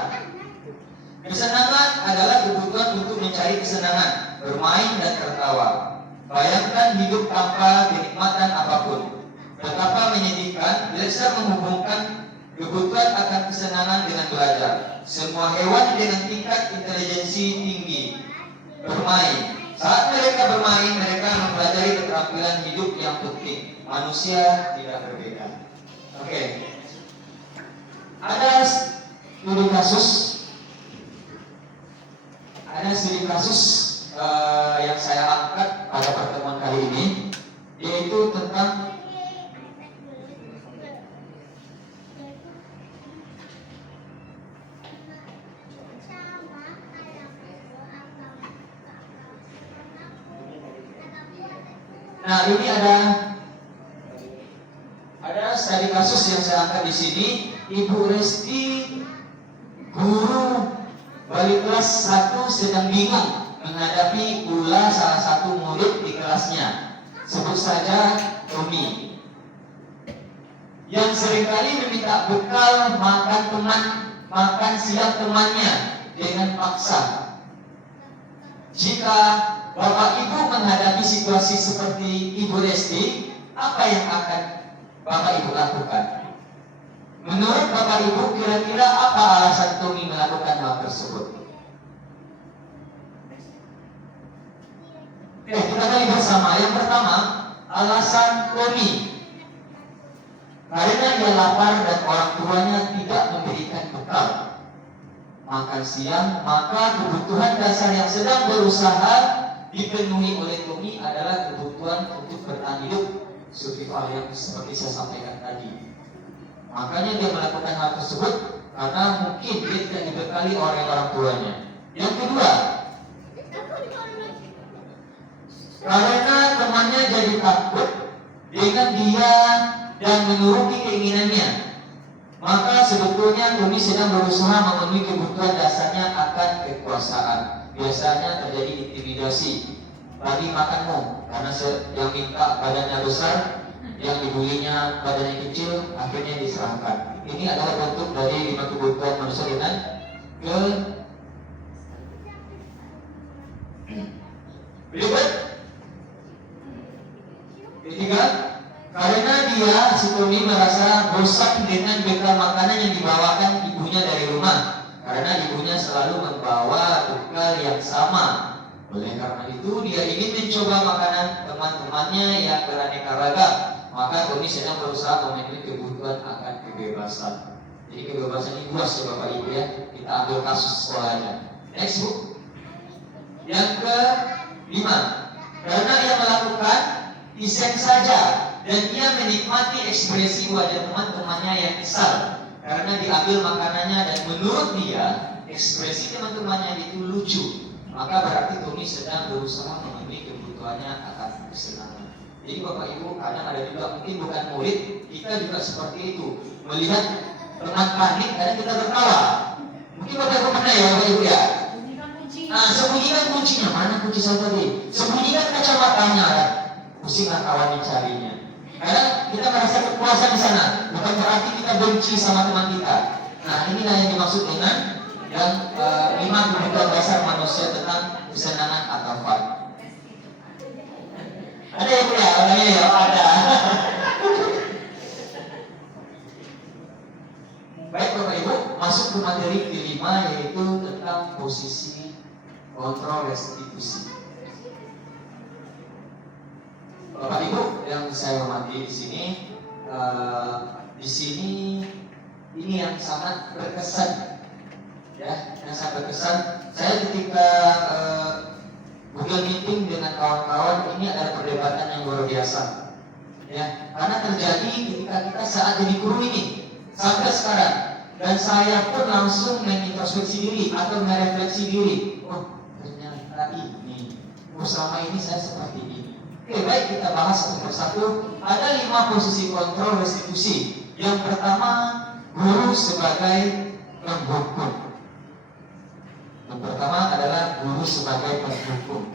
Kesenangan adalah kebutuhan untuk mencari kesenangan, bermain dan tertawa. Bayangkan hidup tanpa kenikmatan apapun. Betapa menyedihkan bila saya menghubungkan kebutuhan akan kesenangan dengan belajar. Semua hewan dengan tingkat intelijensi tinggi bermain. Saat mereka bermain, mereka mempelajari keterampilan hidup yang penting. Manusia tidak berbeda. Oke. Ada studi kasus yang saya angkat pada pertemuan kali ini, yaitu tentang ini ada studi kasus yang saya angkat di sini. Ibu Resti, guru balik kelas 1 sedang bingung menghadapi ulah salah satu murid di kelasnya. Sebut saja Tommy, yang seringkali meminta bekal makan siang temannya dengan paksa. Jika Bapak Ibu menghadapi situasi seperti Ibu Resti, apa yang akan Bapak Ibu lakukan? Menurut Bapak Ibu, kira-kira apa alasan Tommy melakukan hal tersebut? Kita kali bersama. Yang pertama, alasan Tommy karena ia lapar dan orang tuanya tidak memberikan bekal makan siang, maka kebutuhan dasar yang sedang berusaha dipenuhi oleh Tommy adalah kebutuhan untuk bertahan hidup, survival yang seperti saya sampaikan tadi. Makanya dia melakukan hal tersebut karena mungkin dia tidak dibekali oleh orang tuanya. Yang kedua, karena temannya jadi takut dengan dia dan menuruti keinginannya, maka sebetulnya Tommy sedang berusaha memenuhi kebutuhan dasarnya akan kekuasaan. Biasanya terjadi intimidasi. Tadi makanmu, karena yang minta badannya besar, yang dibulinya badannya kecil, akhirnya diserahkan. Ini adalah bentuk dari 5 kebutuhan manusia dengan berikut bosan dengan bekal makanan yang dibawakan ibunya dari rumah, karena ibunya selalu membawa bekal yang sama. Oleh karena itu, dia ingin mencoba makanan teman-temannya yang beraneka ragam. Maka Tony sedang berusaha memenuhi kebutuhan akan kebebasan. Jadi kebebasan ini luas ya Bapak Ibu ya. Kita ambil kasus sekolahnya. Next Bu. Yang ke-5, karena ia melakukan iseng saja dan ia menikmati ekspresi wajah teman-temannya yang kesal karena diambil makanannya, dan menurut dia ekspresi teman-temannya itu lucu, maka berarti Tony sedang berusaha memenuhi kebutuhannya akan kesenangan. Jadi Bapak Ibu, kadang ada juga mungkin bukan murid, kita juga seperti itu, melihat teman panik kadang kita tertawa. Mungkin Bapak Ibu pernah ya Bapak Ibu ya. Nah, sembunyikan kuncinya, mana kunci saya tadi? Sembunyikan kacamatanya, pusinglah kawan mencarinya. Karena kita merasa kepuasan di sana, bukan berarti kita benci sama teman kita. Nah, inilah yang dimaksud dengan yang 5 kebutuhan dasar manusia tentang kesenangan atau fun. Ada ya Bu ya? Orangnya ya? Ada. Baik Bapak Ibu, masuk ke materi kelima, yaitu tentang posisi kontrol restitusi. Bapak Ibu yang saya hormati di sini ini yang sangat berkesan, ya, yang sangat berkesan. Saya ketika Google Meeting dengan kawan-kawan, ini adalah perdebatan yang luar biasa, ya, karena terjadi ketika kita saat jadi guru ini sampai sekarang, dan saya pun langsung mengintrospeksi diri atau merefleksi diri. Oh, ternyata ini, selama ini saya seperti ini. Oke, baik, kita bahas satu persatu. Ada 5 posisi kontrol restitusi. Yang pertama, guru sebagai penghukum. Yang pertama adalah guru sebagai penghukum.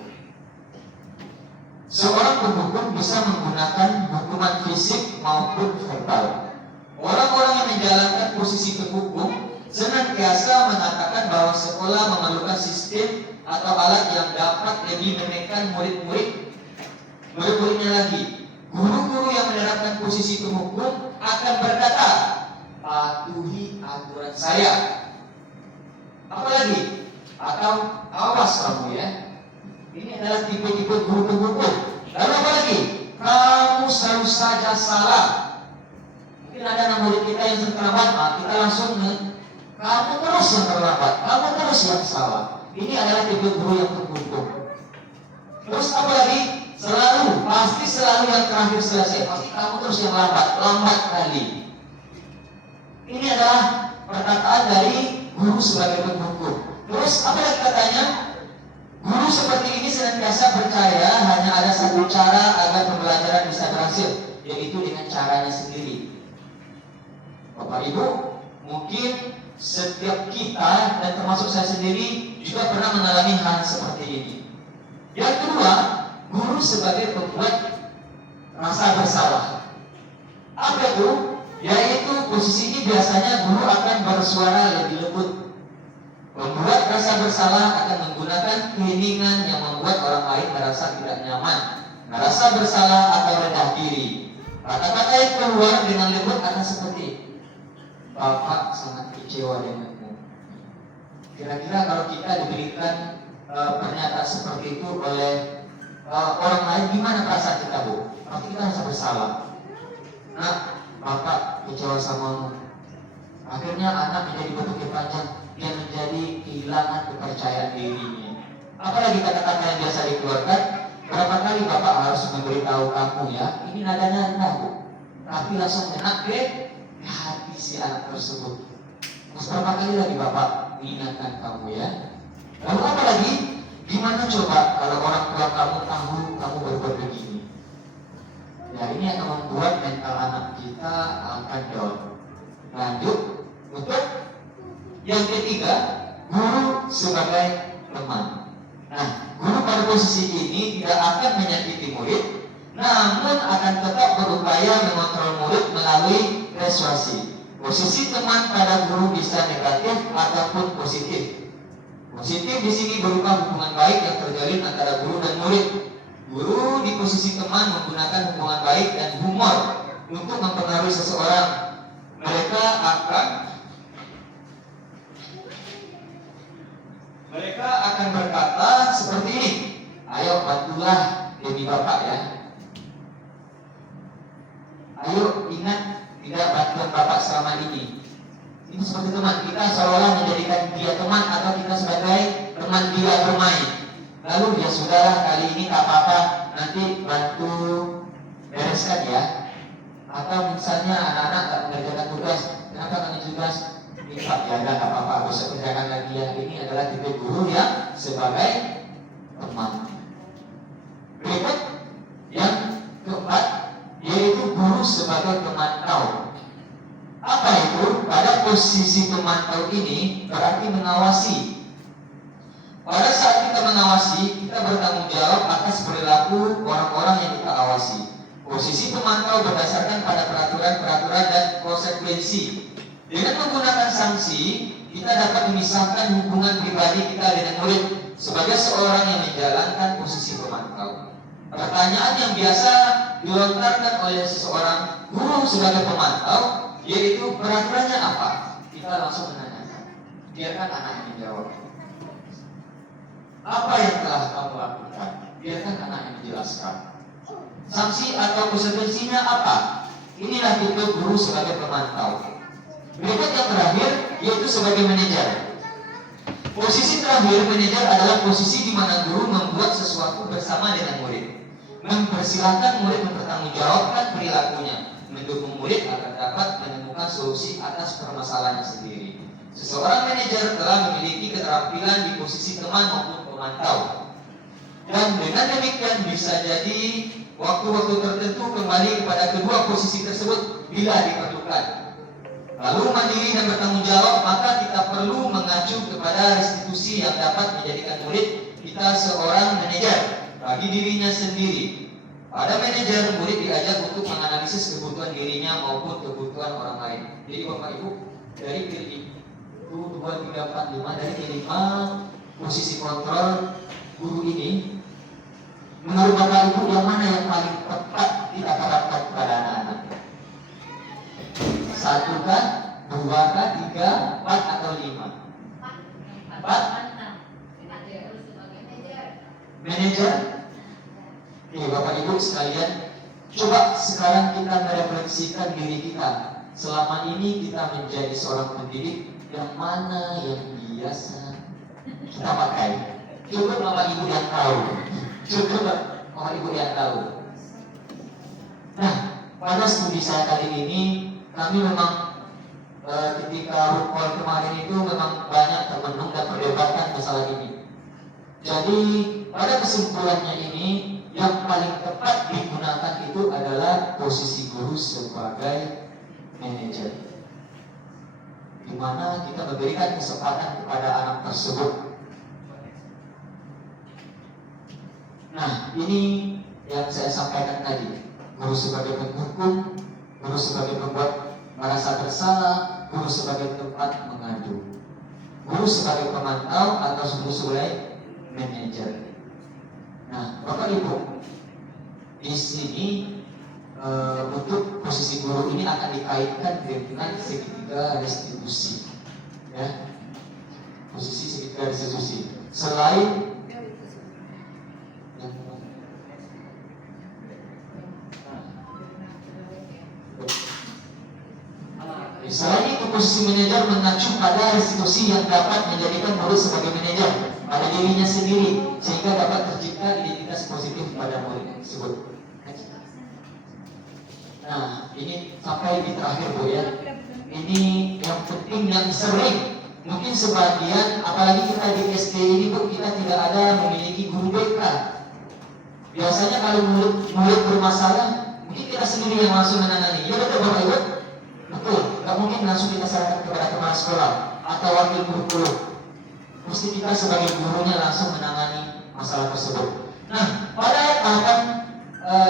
Seorang penghukum bisa menggunakan hukuman fisik maupun verbal. Orang-orang yang menjalankan posisi penghukum senantiasa mengatakan bahwa sekolah memerlukan sistem atau alat yang dapat lebih menekan murid-muridnya lagi. Guru-guru yang menerapkan posisi penghukum akan berkata, patuhi aturan saya. Apalagi? Atau awas kamu ya. Ini adalah tipe-tipe guru penghukum. Lalu apalagi? Kamu selalu saja salah. Mungkin ada murid kita yang terlambat, kita langsung kamu terus yang terlambat, kamu terus yang salah. Ini adalah tipe guru yang penghukum. Terus apalagi? Pasti selalu yang terakhir selesai. Pasti kamu terus yang lambat kali. Ini adalah perkataan dari guru sebagai penghukum. Terus apa lagi katanya? Guru seperti ini senantiasa percaya hanya ada satu cara agar pembelajaran bisa berhasil, yaitu dengan caranya sendiri. Bapak Ibu, mungkin setiap kita dan termasuk saya sendiri juga pernah mengalami hal seperti ini. Yang kedua, guru sebagai pembuat rasa bersalah. Apa itu? Yaitu posisi ini biasanya guru akan bersuara lebih lembut. Membuat rasa bersalah akan menggunakan keheningan yang membuat orang lain merasa tidak nyaman, merasa bersalah atau rendah diri. Kata-kata yang keluar dengan lembut akan seperti, Bapak sangat kecewa denganmu. Kira-kira kalau kita diberikan pernyataan seperti itu oleh orang lain, gimana perasaan kita Bu? Pasti kita rasa bersalah. Nah, Bapak kecewa samamu. Akhirnya anak menjadi berpikir panjang, dia menjadi kehilangan kepercayaan dirinya. Apalagi kata-kata yang biasa dikeluarkan, berapa kali Bapak harus memberitahu kamu ya, ini nadanya rendah Bu, tapi langsung kena ke hati si anak tersebut. Terus berapa kali lagi Bapak mengingatkan kamu ya. Lalu apa lagi? Gimana coba kalau orang tua kamu tahu kamu berbuat begini? Ya, ini akan membuat mental anak kita akan down. Lanjut untuk yang ketiga, guru sebagai teman. Nah, guru pada posisi ini tidak akan menyakiti murid, namun akan tetap berupaya mengontrol murid melalui persuasi. Posisi teman pada guru bisa negatif ataupun positif. Positif di sini berupa hubungan baik yang terjalin antara guru dan murid. Guru di posisi teman menggunakan hubungan baik dan humor untuk mempengaruhi seseorang. mereka akan berkata seperti ini. Ayo bantulah demi Bapak ya. Ayo ingat tidak bantuan Bapak selama ini. Itu seperti teman, kita seolah menjadikan dia teman atau kita sebagai teman dia bermain. Lalu ya sudahlah, kali ini tak apa-apa, nanti bantu bereskan ya. Atau misalnya anak-anak tak mengerjakan tugas, kenapa kami tugas? Ini Pak, ya tak apa-apa, bisa kerjakan lagi ya. Ini adalah tipe guru ya sebagai teman. Berikut yang keempat, yaitu guru sebagai pemantau. Apa itu? Pada posisi pemantau ini berarti mengawasi. Pada saat kita mengawasi, kita bertanggung jawab atas perilaku orang-orang yang kita awasi. Posisi pemantau berdasarkan pada peraturan-peraturan dan konsekuensi. Dengan menggunakan sanksi, kita dapat memisahkan hubungan pribadi kita dengan murid sebagai seorang yang menjalankan posisi pemantau. Pertanyaan yang biasa dilontarkan oleh seseorang guru sebagai pemantau, yaitu peraturannya apa? Kita langsung menanyakan. Biarkan anak yang menjawab. Apa yang telah kamu lakukan? Biarkan anak yang menjelaskan. Sanksi atau konsekuensinya apa? Inilah tipe guru sebagai pemantau. Berikut yang terakhir, yaitu sebagai manajer. Posisi terakhir, manajer adalah posisi di mana guru membuat sesuatu bersama dengan murid, mempersilahkan murid mempertanggungjawabkan perilakunya, mendukung murid agar dapat menemukan solusi atas permasalahannya sendiri. Seseorang manajer telah memiliki keterampilan di posisi teman maupun pemantau. Dan dengan demikian bisa jadi waktu-waktu tertentu kembali kepada kedua posisi tersebut bila diperlukan. Lalu mandiri dan bertanggung jawab, maka kita perlu mengacu kepada restitusi yang dapat menjadikan murid kita seorang manajer bagi dirinya sendiri. Pada manajer, murid diajak untuk menganalisis kebutuhan dirinya maupun kebutuhan orang lain. Jadi Bapak Ibu, dari P1, 2, 3, 4, 5, dari kelima posisi kontrol guru ini, menurut Bapak Ibu yang mana yang paling tepat kita terapkan kepada anak-anak? 1 kah, 2 kah, 3, 4 atau 5? 4? Manajer? Oke, Bapak Ibu sekalian, coba sekarang kita merefleksikan diri kita. Selama ini kita menjadi seorang pendidik, yang mana yang biasa kita pakai? Coba Bapak Ibu yang tahu. Coba Bapak Ibu yang tahu. Nah, pada studi saya kali ini, kami memang ketika rukol kemarin itu memang banyak termenung dan perdebatkan masalah ini. Jadi pada kesimpulannya ini, yang paling tepat digunakan itu adalah posisi guru sebagai manajer, di mana kita memberikan kesempatan kepada anak tersebut. Nah, ini yang saya sampaikan tadi. Guru sebagai penghukum, guru sebagai pembuat merasa bersalah, guru sebagai tempat mengadu, guru sebagai pemantau atau guru sebagai manajer. Nah, Bapak Ibu, di sini untuk posisi guru ini akan dikaitkan dengan segitiga restitusi, ya, posisi segitiga restitusi. Selain itu, posisi manajer mengacu pada restitusi yang dapat menjadikan murid sebagai manajer pada dirinya sendiri, sehingga dapat tercipta identitas positif pada murid tersebut. Nah, ini sampai di terakhir Bu ya. Ini yang penting yang sering, mungkin sebagian, apalagi kita di SD ini Bu, kita tidak ada memiliki guru BK. Biasanya kalau murid bermasalah, mungkin kita sendiri yang langsung menangani. Ya betul Bapak Ibu? Betul, nggak mungkin langsung kita serahkan kepada kepala sekolah atau wakil guru. Mesti kita sebagai gurunya langsung menangani masalah tersebut. Nah, pada tahapan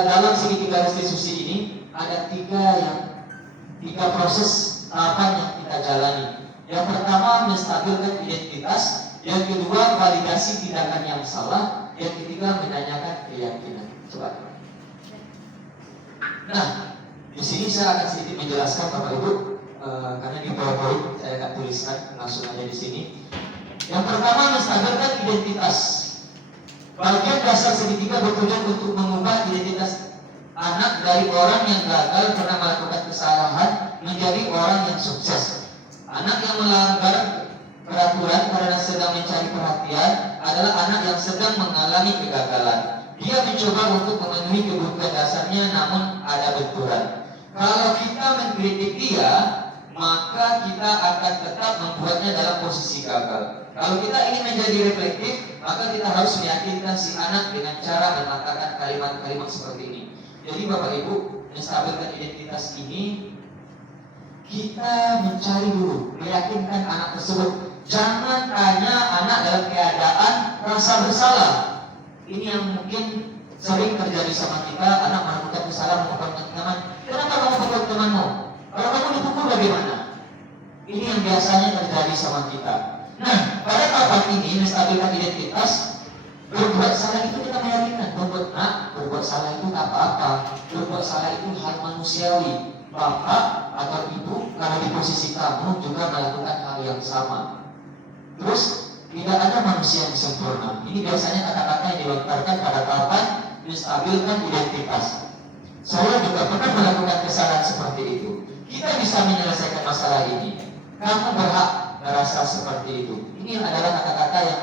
dalam segitiga restitusi ini ada tiga proses tahapan yang kita jalani. Yang pertama, menstabilkan identitas. Yang kedua, validasi tindakan yang salah. Yang ketiga, menanyakan keyakinan. Coba. Nah, di sini saya akan sedikit menjelaskan Bapak Ibu karena di PowerPoint saya akan tuliskan langsung aja di sini. Yang pertama, menstabilkan identitas. Bagian dasar segitiga bertujuan untuk mengubah identitas anak dari orang yang gagal pernah melakukan kesalahan menjadi orang yang sukses. Anak yang melanggar peraturan karena sedang mencari perhatian adalah anak yang sedang mengalami kegagalan. Dia mencoba untuk memenuhi kebutuhan dasarnya namun ada benturan. Kalau kita mengkritik dia, maka kita akan tetap membuatnya dalam posisi gagal. Kalau kita ingin menjadi reflektif, maka kita harus meyakinkan si anak dengan cara mengatakan kalimat-kalimat seperti ini. Jadi Bapak Ibu, menstabilkan identitas ini, kita mencari dulu, meyakinkan anak tersebut. Jangan tanya anak dalam keadaan rasa bersalah. Ini yang mungkin sering terjadi sama kita. Anak melakukan kesalahan, melakukan teman. Kenapa kamu pukul temanmu? Kalau kamu dipukul bagaimana? Ini yang biasanya terjadi sama kita. Nah, pada tahap ini menstabilkan identitas. Berbuat salah itu kita meyakinkan, berbuat salah itu tak apa-apa. Berbuat salah itu hal manusiawi. Bapak atau ibu kalau di posisi kamu juga melakukan hal yang sama. Terus tidak ada manusia yang sempurna. Ini biasanya kata-kata yang dilontarkan pada tahapan menstabilkan identitas. Saya juga pernah melakukan kesalahan seperti itu. Kita bisa menyelesaikan masalah ini. Kamu berhak merasa seperti itu. Ini adalah kata-kata yang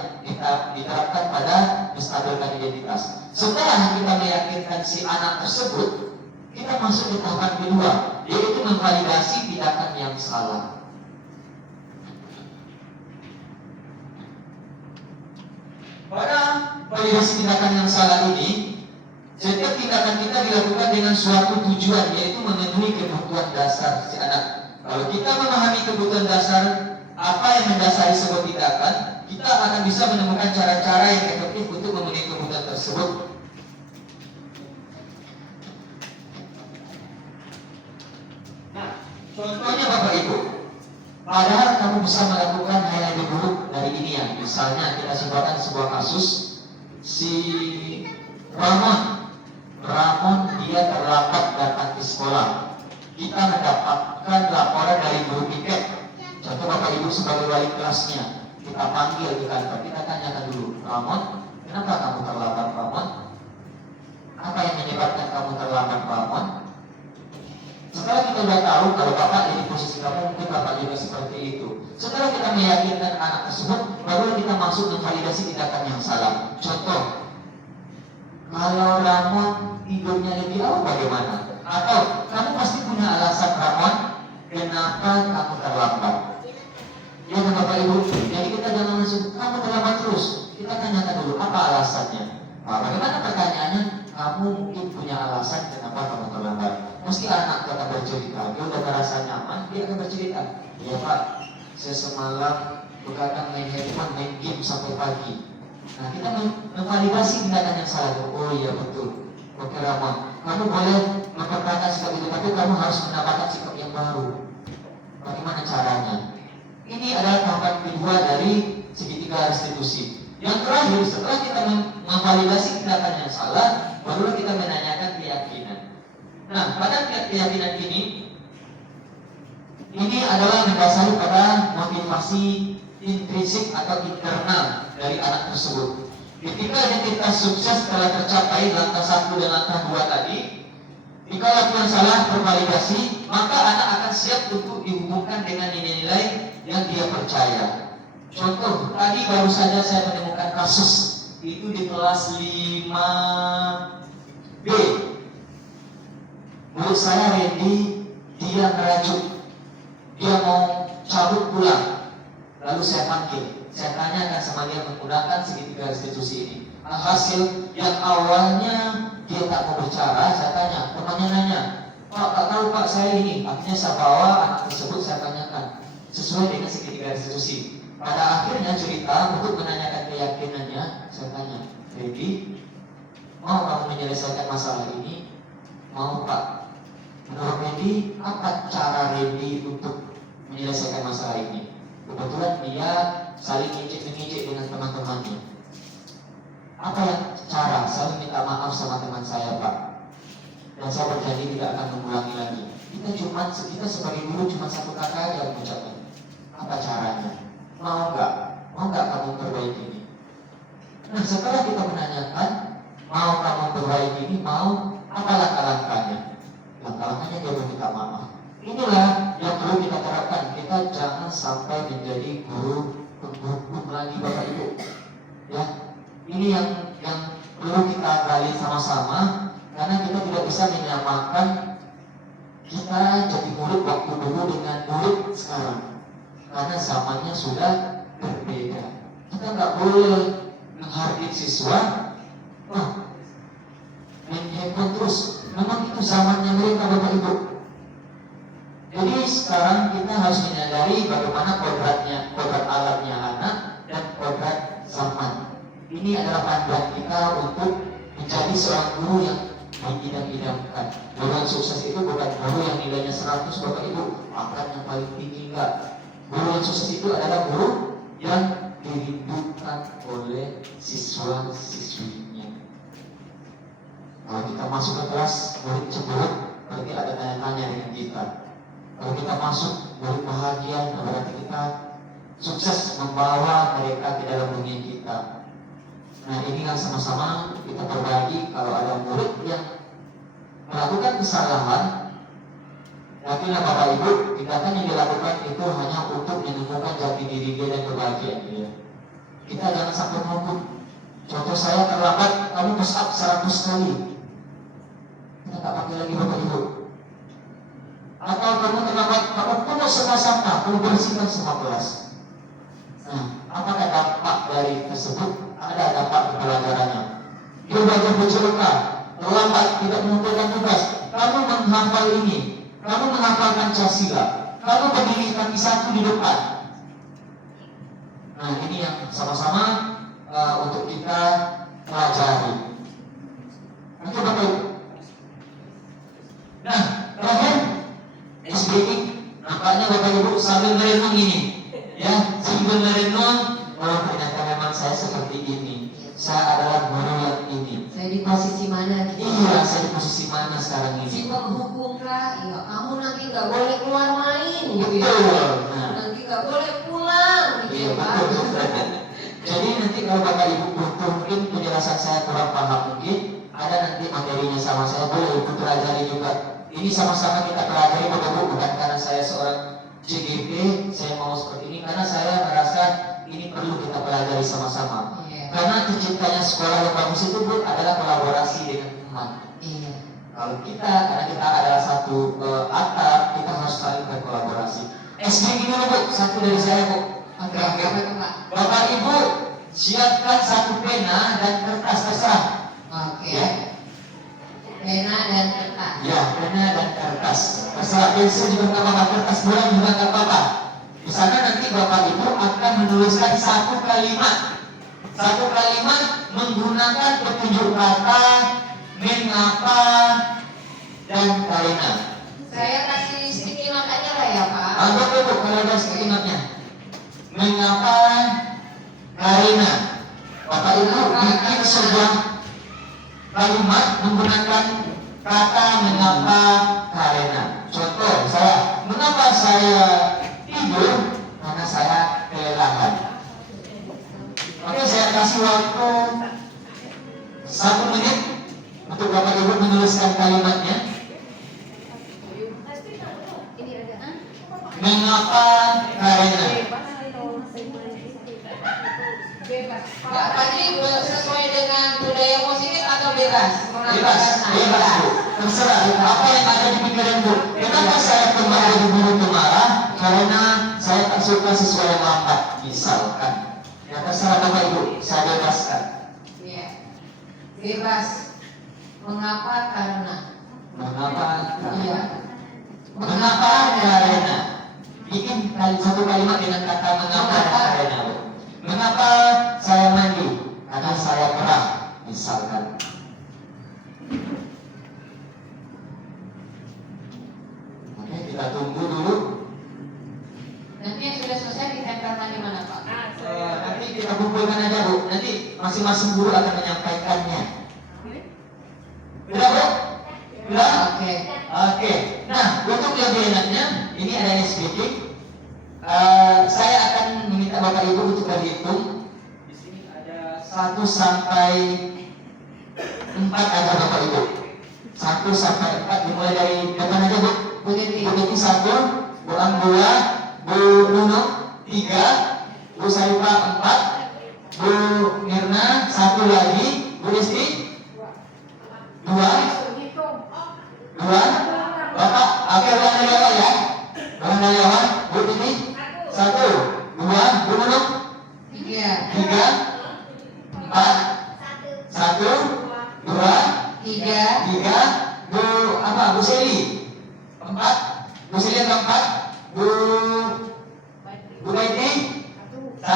diterapkan pada menstabilkan identitas. Setelah kita meyakinkan si anak tersebut, kita masuk ke tahapan kedua, yaitu memvalidasi tindakan yang salah. Pada validasi tindakan yang salah ini, setiap tindakan kita dilakukan dengan suatu tujuan, yaitu memenuhi kebutuhan dasar si anak. Kalau kita memahami kebutuhan dasar, apa yang mendasari sebuah tindakan, kita akan bisa menemukan cara-cara yang efektif untuk memenuhi kebutuhan tersebut. Nah, contohnya Bapak Ibu, padahal kamu bisa melakukan hal yang lebih buruk dari ini ya. Misalnya kita simpulkan sebuah kasus, si Ramon dia terlambat datang ke sekolah. Kita mendapatkan laporan dari guru piket. Contoh Bapak Ibu sebagai wali kelasnya, kita panggil ke kantor, kita tanyakan dulu, Ramon, kenapa kamu terlambat Ramon? Apa yang menyebabkan kamu terlambat Ramon? Setelah kita sudah tahu kalau Bapak di posisi kamu, mungkin Bapak juga seperti itu. Setelah kita meyakinkan anak tersebut, baru kita masuk memvalidasi tindakan yang salah. Contoh, kalau Ramon tidurnya lebih awal bagaimana? Atau kamu pasti punya alasan Ramon, kenapa kamu terlambat? Ya kan Bapak Ibu, jadi kita jangan langsung kamu terlambat terus. Kita tanyakan dulu apa alasannya. Nah, bagaimana pertanyaannya? Kamu mungkin punya alasan kenapa kamu terlambat. Mesti anak akan bercerita, dia udah merasa nyaman, dia akan bercerita. Ya Pak, saya semalam begadang main handphone, main game sampai pagi. Nah, kita memvalidasi tindakan yang salah. Oh iya betul. Oke Ramon, kamu boleh mempertahankan sikap itu, tapi kamu harus mendapatkan sikap yang baru. Bagaimana caranya? Ini adalah tahapan kedua dari segitiga restitusi. Yang terakhir, setelah kita memvalidasi tindakan yang salah, barulah kita menanyakan keyakinan. Nah, pada keyakinan ini adalah mendasari pada motivasi intrinsik atau internal dari anak tersebut. Ketika identitas sukses telah tercapai langkah 1 dan langkah 2 tadi, jika lakukan salah tervalidasi, maka anak akan siap untuk dihubungkan dengan nilai-nilai yang dia percaya. Contoh, tadi baru saja saya menemukan kasus itu di kelas 5B. Menurut saya Randy, dia merajuk, dia mau cabut pulang. Lalu saya panggil, saya tanyakan sama dia menggunakan segitiga restitusi ini. Hasil yang awalnya dia tak mau bicara, saya tanya, temannya nanya, Pak, tak tahu Pak saya ini. Akhirnya saya bawa anak tersebut, saya tanyakan sesuai dengan segitiga restitusi. Pada akhirnya cerita untuk menanyakan keyakinannya, saya tanya, Randy, mau kamu menyelesaikan masalah ini? Mau Pak. Menurut Randy, apa cara Randy untuk menyelesaikan masalah ini? Kebetulan dia saling ngicik-ngicik dengan teman-temannya. Apa yang cara? Saya minta maaf sama teman saya Pak, dan saya berjanji tidak akan mengulangi lagi. kita sebagai guru cuma satu kata aja mengucapkan. Apa caranya? Mau nggak kamu perbaiki ini? Nah, setelah kita menanyakan, mau kamu perbaiki ini, mau, apa langkah-langkahnya? Langkah-langkahnya dia meminta maaf. Inilah yang perlu kita terapkan. Kita jangan sampai menjadi guru penghukum lagi Bapak Ibu. Ya, ini yang perlu kita gali sama-sama, karena kita tidak bisa menyamakan kita jadi murid waktu dulu dengan murid sekarang, karena zamannya sudah berbeda. Kita nggak boleh menghargai siswa, main handphone terus. Memang itu zamannya mereka Bapak Ibu. Jadi sekarang kita harus menyadari bagaimana kodrat alatnya anak dan kodrat zaman. Ini adalah panduan kita untuk menjadi seorang guru yang diidam-idamkan. Guru yang sukses itu bukan guru yang nilainya 100 Bapak Ibu, pangkat yang paling tinggi, enggak. Guru yang sukses itu adalah guru yang dirindukan oleh siswa-siswinya. Kalau kita masuk ke kelas murid cemberut, berarti ada tanya-tanya dengan kita. Kalau kita masuk murid bahagia, berarti kita sukses membawa mereka ke dalam dunia kita. Nah, ini kan sama-sama kita berbagi. Kalau ada murid yang melakukan kesalahan, yakinlah Bapak Ibu, tindakan yang dilakukan itu hanya untuk menemukan jati diri dia dan kebahagiaan dia. Kita jangan sampai menghukum. Contoh saya terlambat, kamu push up 100 kali. Kita tak pakai lagi Bapak Ibu. Atau kamu terlambat, kamu pungut semua sampah, kamu bersihkan semua kelas. Nah, apakah dampak dari tersebut? Ada dampak pelajarannya. Dia belajar berjelaka, terlambat, tidak mengumpulkan tugas. Kamu menghafal ini, kamu menghafal Pancasila, kamu berdiri kaki satu di depan. Nah, ini yang sama-sama untuk kita pelajari. Oke Bapak Ibu. Nah, terakhir SBI, nampaknya Bapak Ibu sambil merenung ini, ya, sambil merenung. Oh, ternyata memang saya seperti ini. Saya adalah guru yang ini. Saya di posisi mana? Iya, saya di posisi mana sekarang Si ini? penghukum kah? Ya, kamu nanti nggak boleh keluar main, gitu ya. Betul. Nah, Nanti nggak boleh pulang, gitu iya ya Pak. betul. Jadi nanti kalau Bapak Ibu butuh mungkin penjelasan saya kurang paham, mungkin ada nanti materinya sama saya, boleh Ibu pelajari juga. Ini sama-sama kita pelajari Bapak Ibu, bukan karena saya seorang CGP, saya mau seperti ini, karena saya merasa ini perlu kita pelajari sama-sama. Iya. Karena terciptanya sekolah yang bagus itu Bu adalah kolaborasi dengan teman. Iya. Kalau karena kita adalah satu atap, kita harus saling berkolaborasi. SB gini Bu, satu dari saya Bu. Oke, apa itu Pak? Bapak Ibu siapkan satu pena dan kertas terserah. Oke. Ya. Pena dan kertas. Ya, pena dan kertas. Terserah, pensil juga nggak apa-apa, kertas bulan juga nggak apa-apa. Di sana nanti Bapak Ibu akan menuliskan satu kalimat menggunakan petunjuk kata, mengapa, dan karena. Saya kasih sticky note aja lah ya Pak. Anggap Bu, kalau ada stikimatnya. Mengapa, karena. Bapak Ibu bikin sebuah kalimat menggunakan kata mengapa, karena. Contoh saya, mengapa saya tidur? Karena saya kelelahan. Oke, saya kasih waktu 1 menit untuk Bapak Ibu menuliskan kalimatnya. Mengapa, karena. Pak Haji sesuai dengan budaya positif atau bebas? Bebas Bu, terserah apa yang ada di pikiran Bu. Kenapa saya kembali jadi guru pemarah? Karena saya tak suka siswa yang lambat, misalkan. Ya terserah Bapak Ibu, saya bebaskan. Iya. Bebas. Mengapa? Karena. Mengapa? Iya. Mengapa? Karena. Bikin satu kalimat dengan kata mengapa dan karena Bu. Mengapa saya mandi? Karena saya perah, misalkan. Oke, kita tunggu dulu. Nanti yang sudah selesai ditempelkan di mana Pak? Nanti kita kumpulkan aja Bu. Nanti masing-masing guru akan menyampaikannya. Sudah Bu? Sudah? Oke. Oke. Nah, Nah, untuk lebih enaknya, ini ada SPT. Saya akan meminta Bapak Ibu untuk berhitung. Di sini ada 1 sampai 4 aja Bapak Ibu. 1 sampai 4 dimulai dari depan aja Bu. Bu Titi 1, Bu Ang 2, Bu Nunung 3, Bu Sarifah 4, Bu Mirna 1 lagi, Bu Rizky 2, 2. Bapak, oke ulang dari awal ya. Ulang dari awal. Bu Titi 1, 2, Bu Nunung 3, 4, 1, 2, 3, Bu apa? Bu Seli 4, Bu Seli yang keempat, Bu Baiti 1,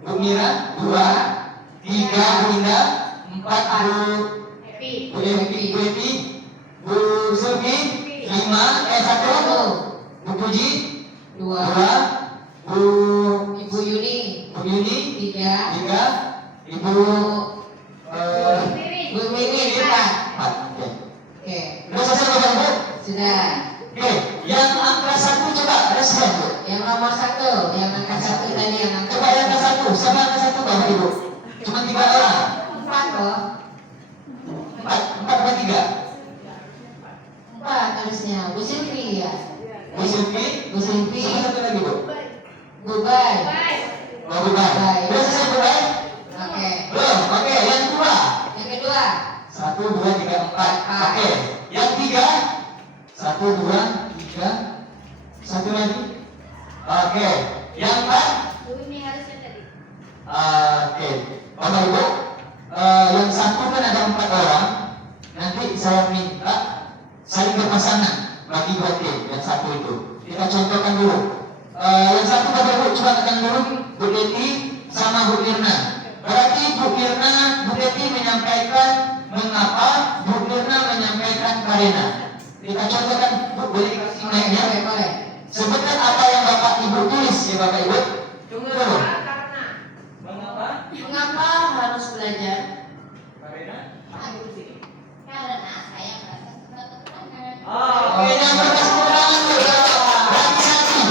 Bu Mira 2, 3 Bu Indah, 4 Bu Evi, Bu Sugi 5, 1, Bu Puji 2, Bu Ibu Yuni Bu Yuni 3, 3, Ibu Bu Mimi 4. 4. Oke. Oke, Udah selesai Bapak Ibu? sudah. Oke, yang angka 1 coba respon Bu. Yang nomor 1, yang angka 1 tadi yang angka Coba yang angka 1, siapa angka 1 Bapak Ibu? Cuma 3 orang. 4 loh. 4 apa 3? 4 harusnya. Bu Silvi ya. Bu Silvi, Bu Silvi, sama satu lagi Bu. Bu Bay. Oh, Bu Bay. Udah selesai Bu Bay? Oke. Belum. Oke, yang kedua. Yang kedua. 1, 2, 3, 4. Oke, yang 3. 1, 2, 3. 1 lagi. Oke, yang 4. Ini harusnya tadi. Oke, Bapak Ibu, yang 1 kan ada 4 orang. Nanti saya minta saling berpasangan bagi 2 tim. Yang 1 itu kita contohkan dulu. Yang 1 Bapak Ibu coba tekan dulu, Bu Deti sama Bu Mirna. Berarti Bu Mirna, Bu Deti menyampaikan mengapa, Bu Mirna menyampaikan karena. Kita contohkan, Bu, boleh dikasih mic-nya? Boleh. Sebutkan apa yang Bapak Ibu tulis ya Bapak Ibu. Tunggu dulu. Mengapa? Mengapa harus belajar? Karena. Karena saya merasa suka kekurangan. Oke, yang berkas kekurangan berarti 1.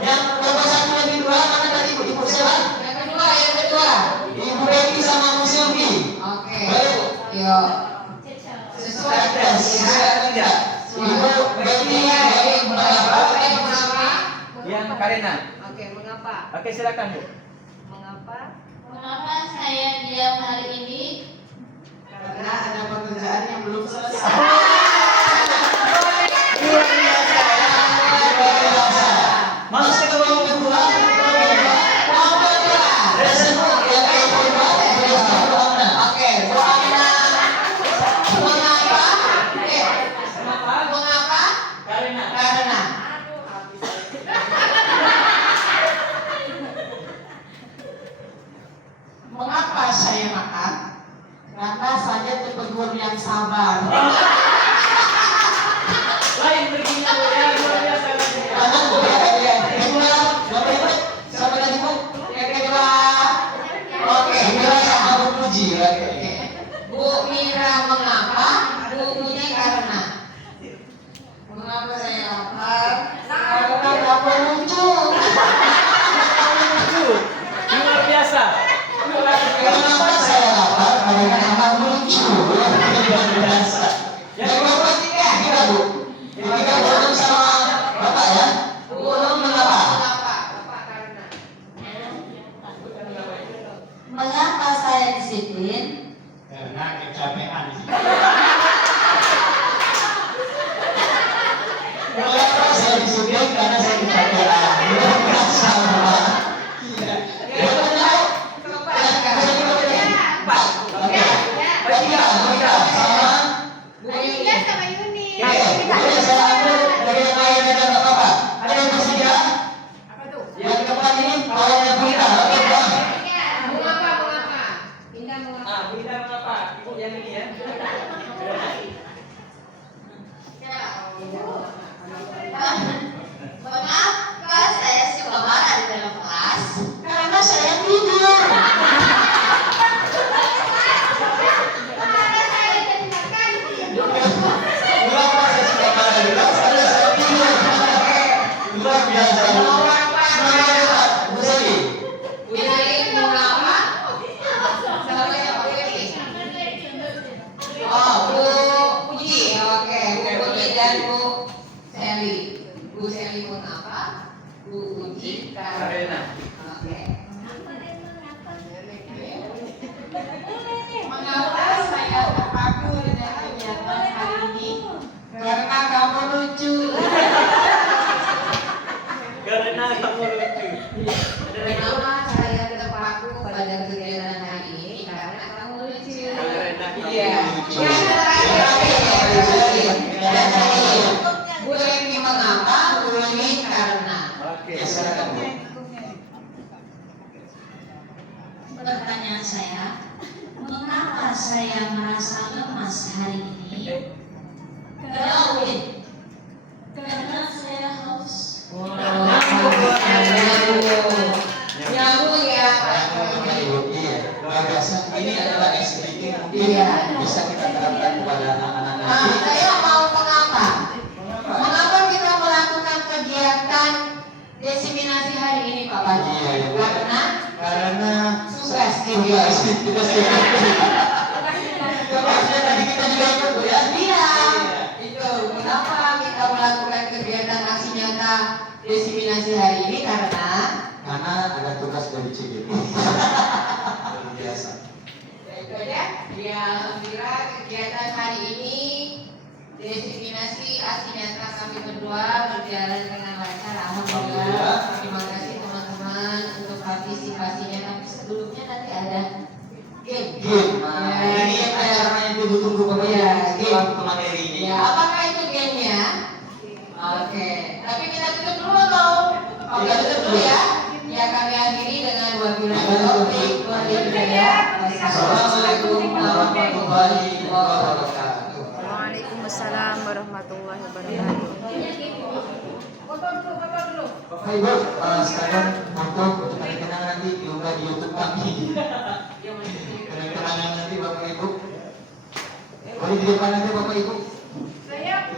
Yang nomor 1 lagi 2 mana tadi Bu? Ibu siapa? Yang kedua. Ibu Dewi sama Bu Silvi. Oke. Baik. Yuk. Sesuai Tes. Tidak. Ibu Dewi mengapa? Mengapa? Yang Karina. Oke, mengapa? Oke, silakan Bu. Mengapa? Mengapa saya diam hari ini? Karena ada pekerjaan yang belum selesai. Masuk ke bawah kedua. Respon yang kedua. Oke, Bu Amina. Mengapa? Mengapa? Karina. Karena. Mengapa saya makan? Karena saya tipe guru yang sabar. Lain begini Bu ya, luar biasa Siapa lagi Bu? Yang kedua. Oke. Mira sama Bu Puji. Bu Mira mengapa? Bu Puji karena. Mengapa saya lapar? Karena dapur lucu. luar biasa. Kenapa saya lapar? Karena memang lucu. Luar biasa. Yang kedua tiga Bu. Yang tiga Bu sama Bapak ya. Bu mengapa? Mengapa saya disiplin? Karena kecapean sih. Mengapa saya disiplin? Karena saya kecapean. Luar biasa Bapak. Yang kedua sama. Iya sama Yuni. Boleh saya ambil dari yang lain aja nggak apa-apa. Ada yang bersedia? Apa tuh? Yang depan ini kalau yang kita, oke bang. Mengapa? Pindah mengapa? Ah, bidang apa? Ibu yang ini ya. Pertanyaan saya, mengapa saya merasa lemas hari ini? Karena saya haus. Nyambung ya. Bapak Ibu, iya. Gagasan ini adalah SPK mungkin bisa kita terapkan kepada anak-anak nanti. Saya mau mengapa? Mengapa kita melakukan kegiatan desiminasi hari ini, Pak Panji? Iya, iya. Karena Tugas tugas tugasnya tadi kita juga ikut ya. Iya, itu. Kenapa kita melakukan kegiatan aksi nyata desiminasi hari ini? Karena Ada tugas dari CGP. Luar biasa. itu aja. Ya, alhamdulillah kegiatan hari ini desiminasi aksi nyata kami berdua berjalan dengan lancar. Alhamdulillah. Terima kasih teman-teman untuk partisipasinya. Tapi sebelumnya nanti ada game. Nah, ini yang acara yang ditunggu Bapak Ibu. Ya, Setelah ke materinya. Ya, apakah itu gamenya? Oke. Tapi kita tutup dulu atau? Oke, tutup dulu ya. Ya, kami akhiri dengan wabillahi taufiq wal hidayah. Wassalamualaikum warahmatullahi wabarakatuh. Waalaikumsalam warahmatullahi wabarakatuh. Bapak Ibu, sekalian untuk kenang-kenangan nanti diunggah di YouTube kami. Kenang-kenangan nanti Bapak Ibu. Boleh di depan nanti Bapak Ibu. Saya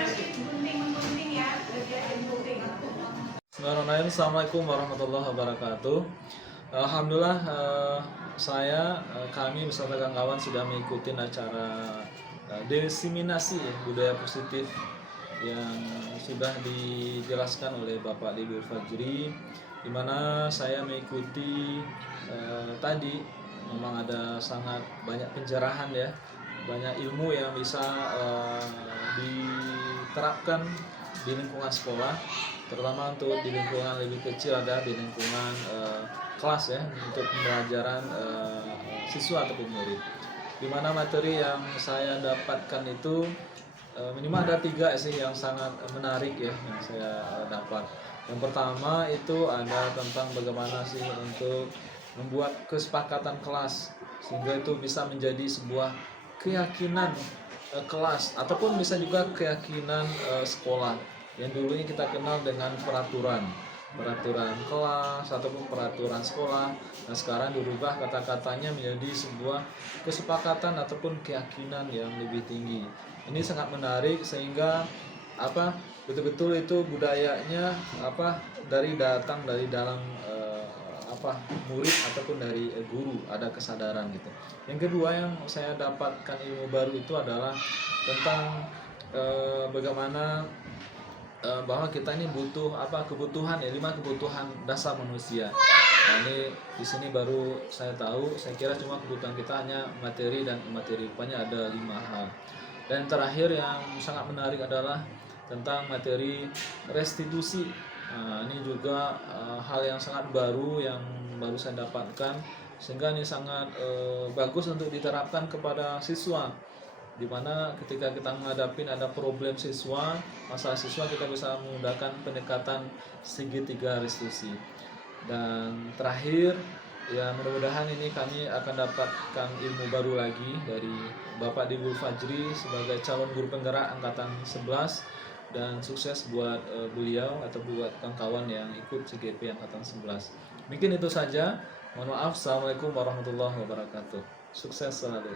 masih gunting ya, kerjaan gunting. Bismillahirrahmanirrahim. Assalamualaikum warahmatullahi wabarakatuh. Alhamdulillah kami beserta kawan-kawan sudah mengikuti acara desiminasi budaya positif yang sudah dijelaskan oleh Bapak Libur Fajri, di mana saya mengikuti tadi memang ada sangat banyak pencerahan ya, banyak ilmu yang bisa diterapkan di lingkungan sekolah, terutama untuk di lingkungan lebih kecil, ada di lingkungan kelas ya, untuk pembelajaran siswa ataupun murid. Di mana materi yang saya dapatkan itu minimal ada 3 sih yang sangat menarik ya yang saya dapat. Yang pertama itu ada tentang bagaimana sih untuk membuat kesepakatan kelas sehingga itu bisa menjadi sebuah keyakinan kelas ataupun bisa juga keyakinan sekolah yang dulunya kita kenal dengan peraturan kelas ataupun peraturan sekolah. Nah, sekarang dirubah kata-katanya menjadi sebuah kesepakatan ataupun keyakinan yang lebih tinggi. Ini sangat menarik sehingga betul-betul itu budayanya datang dari dalam murid ataupun dari guru, ada kesadaran gitu. Yang kedua yang saya dapatkan ilmu baru itu adalah tentang bagaimana bahwa kita ini butuh kebutuhan ya, 5 kebutuhan dasar manusia. Nah, ini di sini baru saya tahu, saya kira cuma kebutuhan kita hanya materi dan materi, rupanya ada 5 hal. Dan terakhir yang sangat menarik adalah tentang materi restitusi. Nah, ini juga hal yang sangat baru yang baru saya dapatkan, sehingga ini sangat bagus untuk diterapkan kepada siswa, di mana ketika kita menghadapi ada problem siswa, masalah siswa, kita bisa menggunakan pendekatan segitiga restitusi. Dan terakhir ya, mudah-mudahan ini kami akan dapatkan ilmu baru lagi dari Bapak Dibul Fajri sebagai calon guru penggerak angkatan 11, dan sukses buat beliau atau buat kawan-kawan yang ikut CGP angkatan 11. Mungkin itu saja. Mohon maaf. Assalamualaikum warahmatullahi wabarakatuh. Sukses selalu.